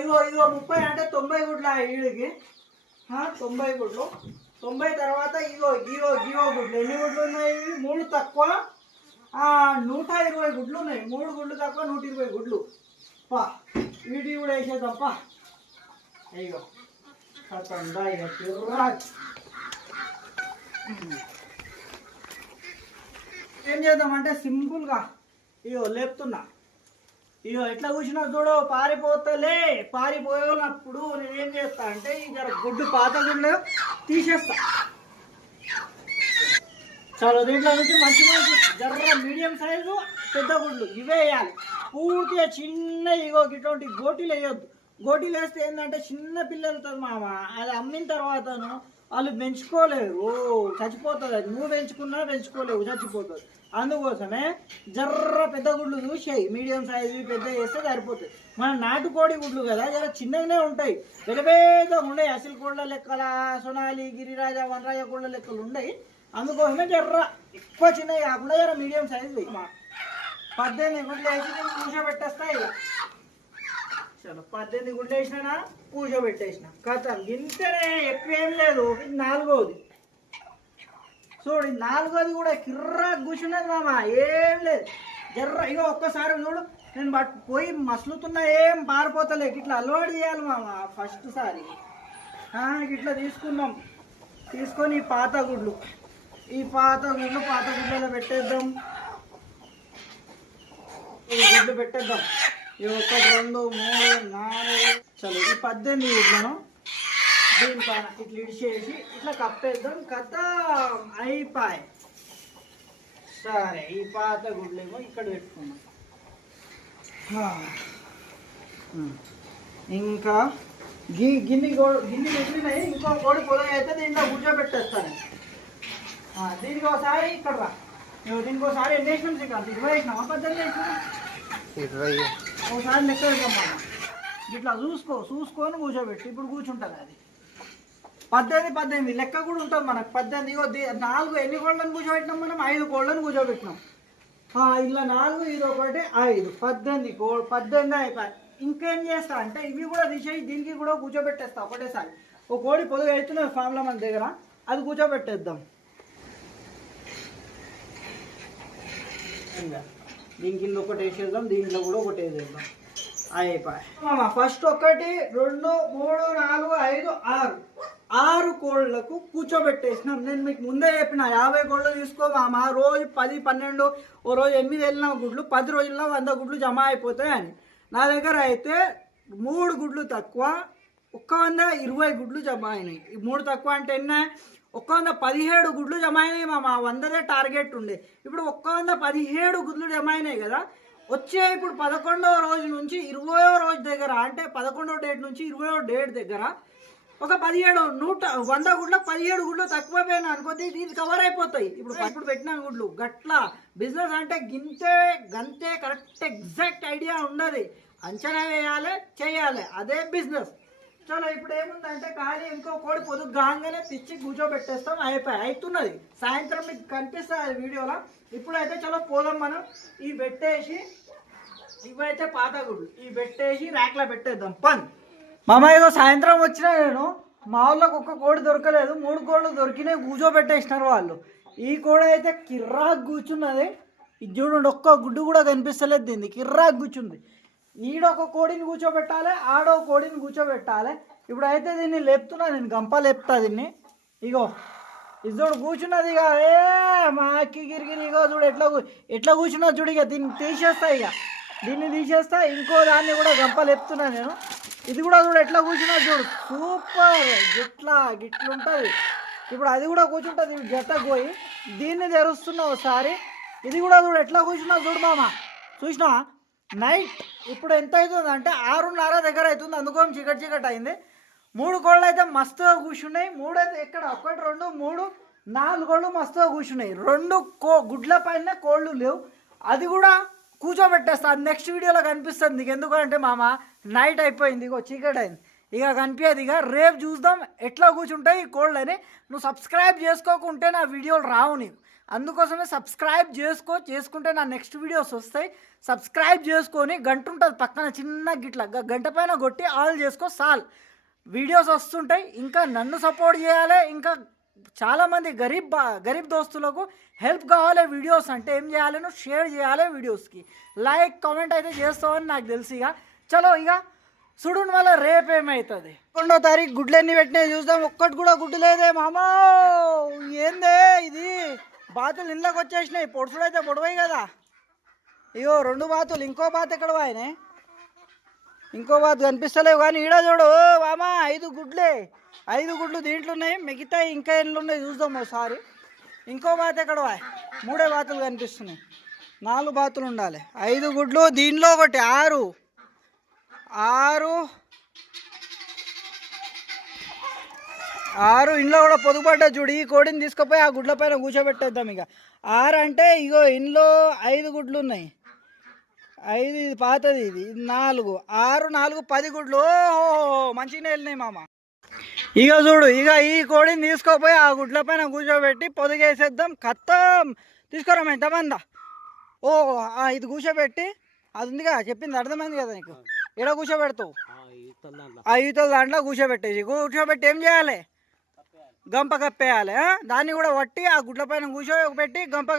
ఇగో 30 అంటే 90 గుడ్లు వీడికి, 90 గుడ్లు. 90 తర్వాత ఇగో గుడ్లు. ఎన్ని గుడ్లు ఉన్నాయి? 3 తక్కువ 120 గుడ్లు ఉన్నాయి. 3 గుడ్లు తక్కువ 120 గుడ్లు. వీటి కూడా వేసేదప్ప. ఇగో ఏం చేద్దామంటే సింపుల్గా ఇగో లేపుతున్నా. ఇగో ఎట్లా కూర్చున్నా చూడు, పారిపోయినప్పుడు నేనేం చేస్తా అంటే ఈ జర గుడ్డు పాత గుడ్లు తీసేస్తా. చాలా దీంట్లో నుంచి మంచి జర్ర మీడియం సైజు పెద్ద గుడ్లు ఇవే వేయాలి. పూర్తిగా చిన్న ఇగో ఇటువంటి గోటీలు వేయొద్దు. గోటీలు వేస్తే ఏంటంటే చిన్న పిల్లలతో మామ, అది అమ్మిన తర్వాతను వాళ్ళు పెంచుకోలేరు, చచ్చిపోతుంది. అది నువ్వు పెంచుకోలేవు, చచ్చిపోతుంది. అందుకోసమే జర్ర పెద్ద గుడ్లు చూసేయి, మీడియం సైజు పెద్ద వేస్తే సరిపోతుంది. మన నాటుకోడి గుడ్లు కదా జర చిన్నగానే ఉంటాయి, పెద్ద ఉండయి. అసలు కోళ్ళ లెక్కల సొనాలి, గిరిరాజ, వనరాజ కోళ్ళ లెక్కలు ఉండయి. అందుకోసమే జర్ర ఎక్కువ చిన్నవి కాకుండా జర మీడియం సైజు 18 గుడ్లు వేసి నేను కూర్చోబెట్టేస్తాయి. చలో 18 గుడ్లు వేసినా కూర్చోబెట్టేసిన కథ. ఇంతనే ఎక్కువ ఏం లేదు. ఇది 4వది చూడు, 4వది కూడా కిర్రా కూర్చున్నది మామ, ఏం లేదు. జర్ర ఇగో ఒక్కసారి చూడు, నేను పోయి మసులుతున్నా ఏం పారిపోతలే. ఇట్లా అలవాటు చేయాలి మామ ఫస్ట్ సారి. ఇట్లా తీసుకొని ఈ పాత గుడ్లలో పెట్టేద్దాం. ఈ గుడ్లు పెట్టేద్దాం. 1 2 3 4 చలో ఈ 18 గుడ్లను దీనిపైన ఇట్లా ఇడిచేసి ఇట్లా కప్పేద్దాం. కథ అయిపోయి. సరే ఈ పాత గుడ్లేమో ఇక్కడ పెట్టుకున్నాం. ఇంకా గిన్నె పెట్టినాయి. ఇంకో కోడి పొదవి అయితే దీంట్లో కూర్చోబెట్టేస్తాను. దీనికి ఒకసారి ఇక్కడ రా, దీనికి ఒకసారి ఎన్ని వేసినాం శ్రీకాంత్? 20 వేసినామా 18 వేసినాం? 20. ఒకసారి లెక్క పెడతాం. ఇట్లా చూసుకొని కూర్చోబెట్టి ఇప్పుడు కూర్చుంటుంది. అది 18 లెక్క కూడా ఉంటుంది మనకు. 18 ఇగో 4 ఎన్ని కోళ్ళని కూర్చోబెట్టినాం మనం? 5 కోళ్ళని కూర్చోబెట్టినాం. ఇలా 4 ఇది ఒకటి 5 18 అయిపోయి. ఇంకేం చేస్తా అంటే ఇవి కూడా తీసేసి దీనికి కూడా కూర్చోబెట్టేస్తా ఒకటేసారి. ఒక కోడి పొదుగు అవుతున్నది ఫామ్లో మన దగ్గర, అది కూర్చోబెట్టేద్దాం. దీని కింద ఒకటి వేసేద్దాం, దీంట్లో కూడా ఒకటి వేసేద్దాం. అయిపోయి. ఫస్ట్ 1 2 3 4 5 6 కోళ్ళకు కూర్చోబెట్టేసినాం. నేను మీకు ముందే చెప్పిన 50 కోళ్ళు తీసుకో మామ, రోజు 10 12 ఓ రోజు 8 వెళ్ళిన గుడ్లు 10 రోజుల్లో 100 గుడ్లు జమ అయిపోతాయి అని. నా దగ్గర అయితే 3 గుడ్లు తక్కువ 120 గుడ్లు జమ అయినాయి. ఈ 3 తక్కువ అంటే ఎన్న 17 గుడ్లు జమ అయినాయి మామ. 100దే టార్గెట్ ఉండే. ఇప్పుడు 17 గుడ్లు జమ అయినాయి కదా. వచ్చే ఇప్పుడు 11వ రోజు నుంచి 20వ రోజు దగ్గర, అంటే 11వ డేట్ నుంచి 20వ డేట్ దగ్గర ఒక 100 గుడ్లకు 17 గుడ్లు తక్కువైపోయినా అనుకోద్ది ఇది కవర్ అయిపోతాయి. ఇప్పుడు పెట్టిన గుడ్లు గట్ల బిజినెస్ అంటే గంతే కరెక్ట్ ఎగ్జాక్ట్ ఐడియా ఉండదు. అంచనా వేయాలి, చేయాలి, అదే బిజినెస్. చలో ఇప్పుడు ఏముందంటే ఖాళీ ఇంకో కోడి పొదుగు గాంగానే పిచ్చి కూర్చోబెట్టేస్తాం, అవుతున్నది. సాయంత్రం మీకు కనిపిస్తుంది వీడియోలో. ఇప్పుడైతే చలో పోదాం మనం. ఇవి పెట్టేసి, ఇవైతే పాత గుడ్లు, ఇవి పెట్టేసి ర్యాక్లో పెట్టేద్దాం. మామ ఏదో సాయంత్రం వచ్చినా నేను, మా వాళ్ళకి ఒక్క కోడి దొరకలేదు, 3 కోళ్ళు దొరికినాయి, కూర్చోబెట్టేసినారు వాళ్ళు. ఈ కోడి అయితే కిర్రాకు కూర్చున్నది. ఇది చూడండి, ఒక్క గుడ్డు కూడా కనిపిస్తలేదు దీన్ని, కిర్రాకు కూర్చుంది. ఈడొక కోడిని కూర్చోబెట్టాలి, ఆడో కోడిని కూర్చోబెట్టాలి. ఇప్పుడు అయితే దీన్ని లేపుతున్నా నేను, గంప లేపుతా దీన్ని. ఇగో ఇది చూడు కూర్చున్నది. ఇక మా అక్కి గిరిగిరి, ఇగో చూడు ఎట్లా కూర్చున్నది చూడు. ఇక దీన్ని తీసేస్తా, దీన్ని తీసేస్తా. ఇంకో దాన్ని కూడా గంప లేపుతున్నా నేను. ఇది కూడా చూడు ఎట్లా కూర్చున్నది చూడు, సూపర్. గిట్లుంటుంది. ఇప్పుడు అది కూడా కూర్చుంటుంది జతకు పోయి. దీన్ని తెరుస్తున్నా ఒకసారి. ఇది కూడా చూడు ఎట్లా కూర్చున్నది చూడు మామ, చూసినా. నైట్ ఇప్పుడు ఎంత అవుతుంది అంటే 6:30 దగ్గర అవుతుంది. అందుకోసం చీకటి అయింది. 3 కోళ్ళు అయితే మస్తుగా కూర్చున్నాయి. 3 అయితే ఎక్కడ 1 2 3 4 కోళ్ళు మస్తుగా కూర్చున్నాయి. 2 గుడ్ల పైన కోళ్ళు లేవు. అది కూడా కూర్చోబెట్టేస్తా, అది నెక్స్ట్ వీడియోలో కనిపిస్తుంది నీకు. ఎందుకంటే మామ నైట్ అయిపోయింది, ఇగో చీకటి అయింది, ఇక కనిపించదు. ఇక రేపు చూద్దాం ఎట్లా కూర్చుంటాయి ఈ కోళ్ళని. నువ్వు సబ్స్క్రైబ్ చేసుకోకుంటే నా వీడియోలు రావు నీకు. అందుకోసమే సబ్స్క్రైబ్ చేసుకుంటే నా నెక్స్ట్ వీడియోస్ వస్తాయి. సబ్స్క్రైబ్ చేసుకొని గంట ఉంటుంది పక్కన చిన్న గిట్ల, గంట పైన కొట్టి ఆల్ చేసుకో చాలు, వీడియోస్ వస్తుంటాయి. ఇంకా నన్ను సపోర్ట్ చేయాలి, ఇంకా చాలామంది గరీబ్ దోస్తులకు హెల్ప్ కావాలి. వీడియోస్ అంటే ఏం చేయాలి, నువ్వు షేర్ చేయాలి వీడియోస్కి, లైక్ కామెంట్ అయితే చేస్తావని నాకు తెలుసు. ఇక చలో ఇక చూడండి వల్ల రేపు ఏమవుతుంది. 11వ తారీఖు గుడ్లు ఎన్ని పెట్టినాయి చూద్దాం. ఒక్కటి కూడా గుడ్డు లేదే మామా. ఏందే ఇది, బాతులు ఇంట్లోకి వచ్చేసినాయి. పొడుసుడు అయితే పొడవయి కదా. ఇగో 2 బాతులు, ఇంకో బాత్ ఎక్కడ వాయనే, ఇంకో బాత్ కనిపిస్తలేవు. కానీ ఈడ చూడు మామా 5 గుడ్లే, 5 గుడ్లు దీంట్లో ఉన్నాయి. మిగతా ఇంకా ఎన్ని ఉన్నాయి చూద్దాం ఒకసారి. ఇంకో బాత్ ఎక్కడ వాయ్, 3 బాతులు కనిపిస్తున్నాయి. 4 బాతులు ఉండాలి. 5 గుడ్లు, దీనిలో ఒకటి 6 ఇంట్లో కూడా పొదుగుపడ్డా చూడు. ఈ కోడిని తీసుకుపోయి ఆ గుడ్ల పైన కూర్చోబెట్టేద్దాం. ఇక 6 అంటే ఇగో ఇంట్లో 5 గుడ్లు ఉన్నాయి. 5 ఇది పాతది, ఇది 4 6 4 10 గుడ్లు. ఓహో మంచిగానే వెళ్ళినాయి మామ. ఇక చూడు, ఇక ఈ కోడిని తీసుకోపోయి ఆ గుడ్ల పైన కూర్చోబెట్టి పొదిగేసేద్దాం. ఖతం. తీసుకోరా ఎంతమందా. ఇది కూర్చోబెట్టి, అది ఉందిగా చెప్పింది అర్థమైంది కదా నీకు. ఇక్కడ కూర్చోబెడతావు, ఆ ఈతల దాంట్లో కూర్చోబెట్టి ఏం చేయాలి, గంప కప్పేయాలి. దాన్ని కూడా పట్టి ఆ గుడ్ల పైన కూర్చోబెట్టి గంప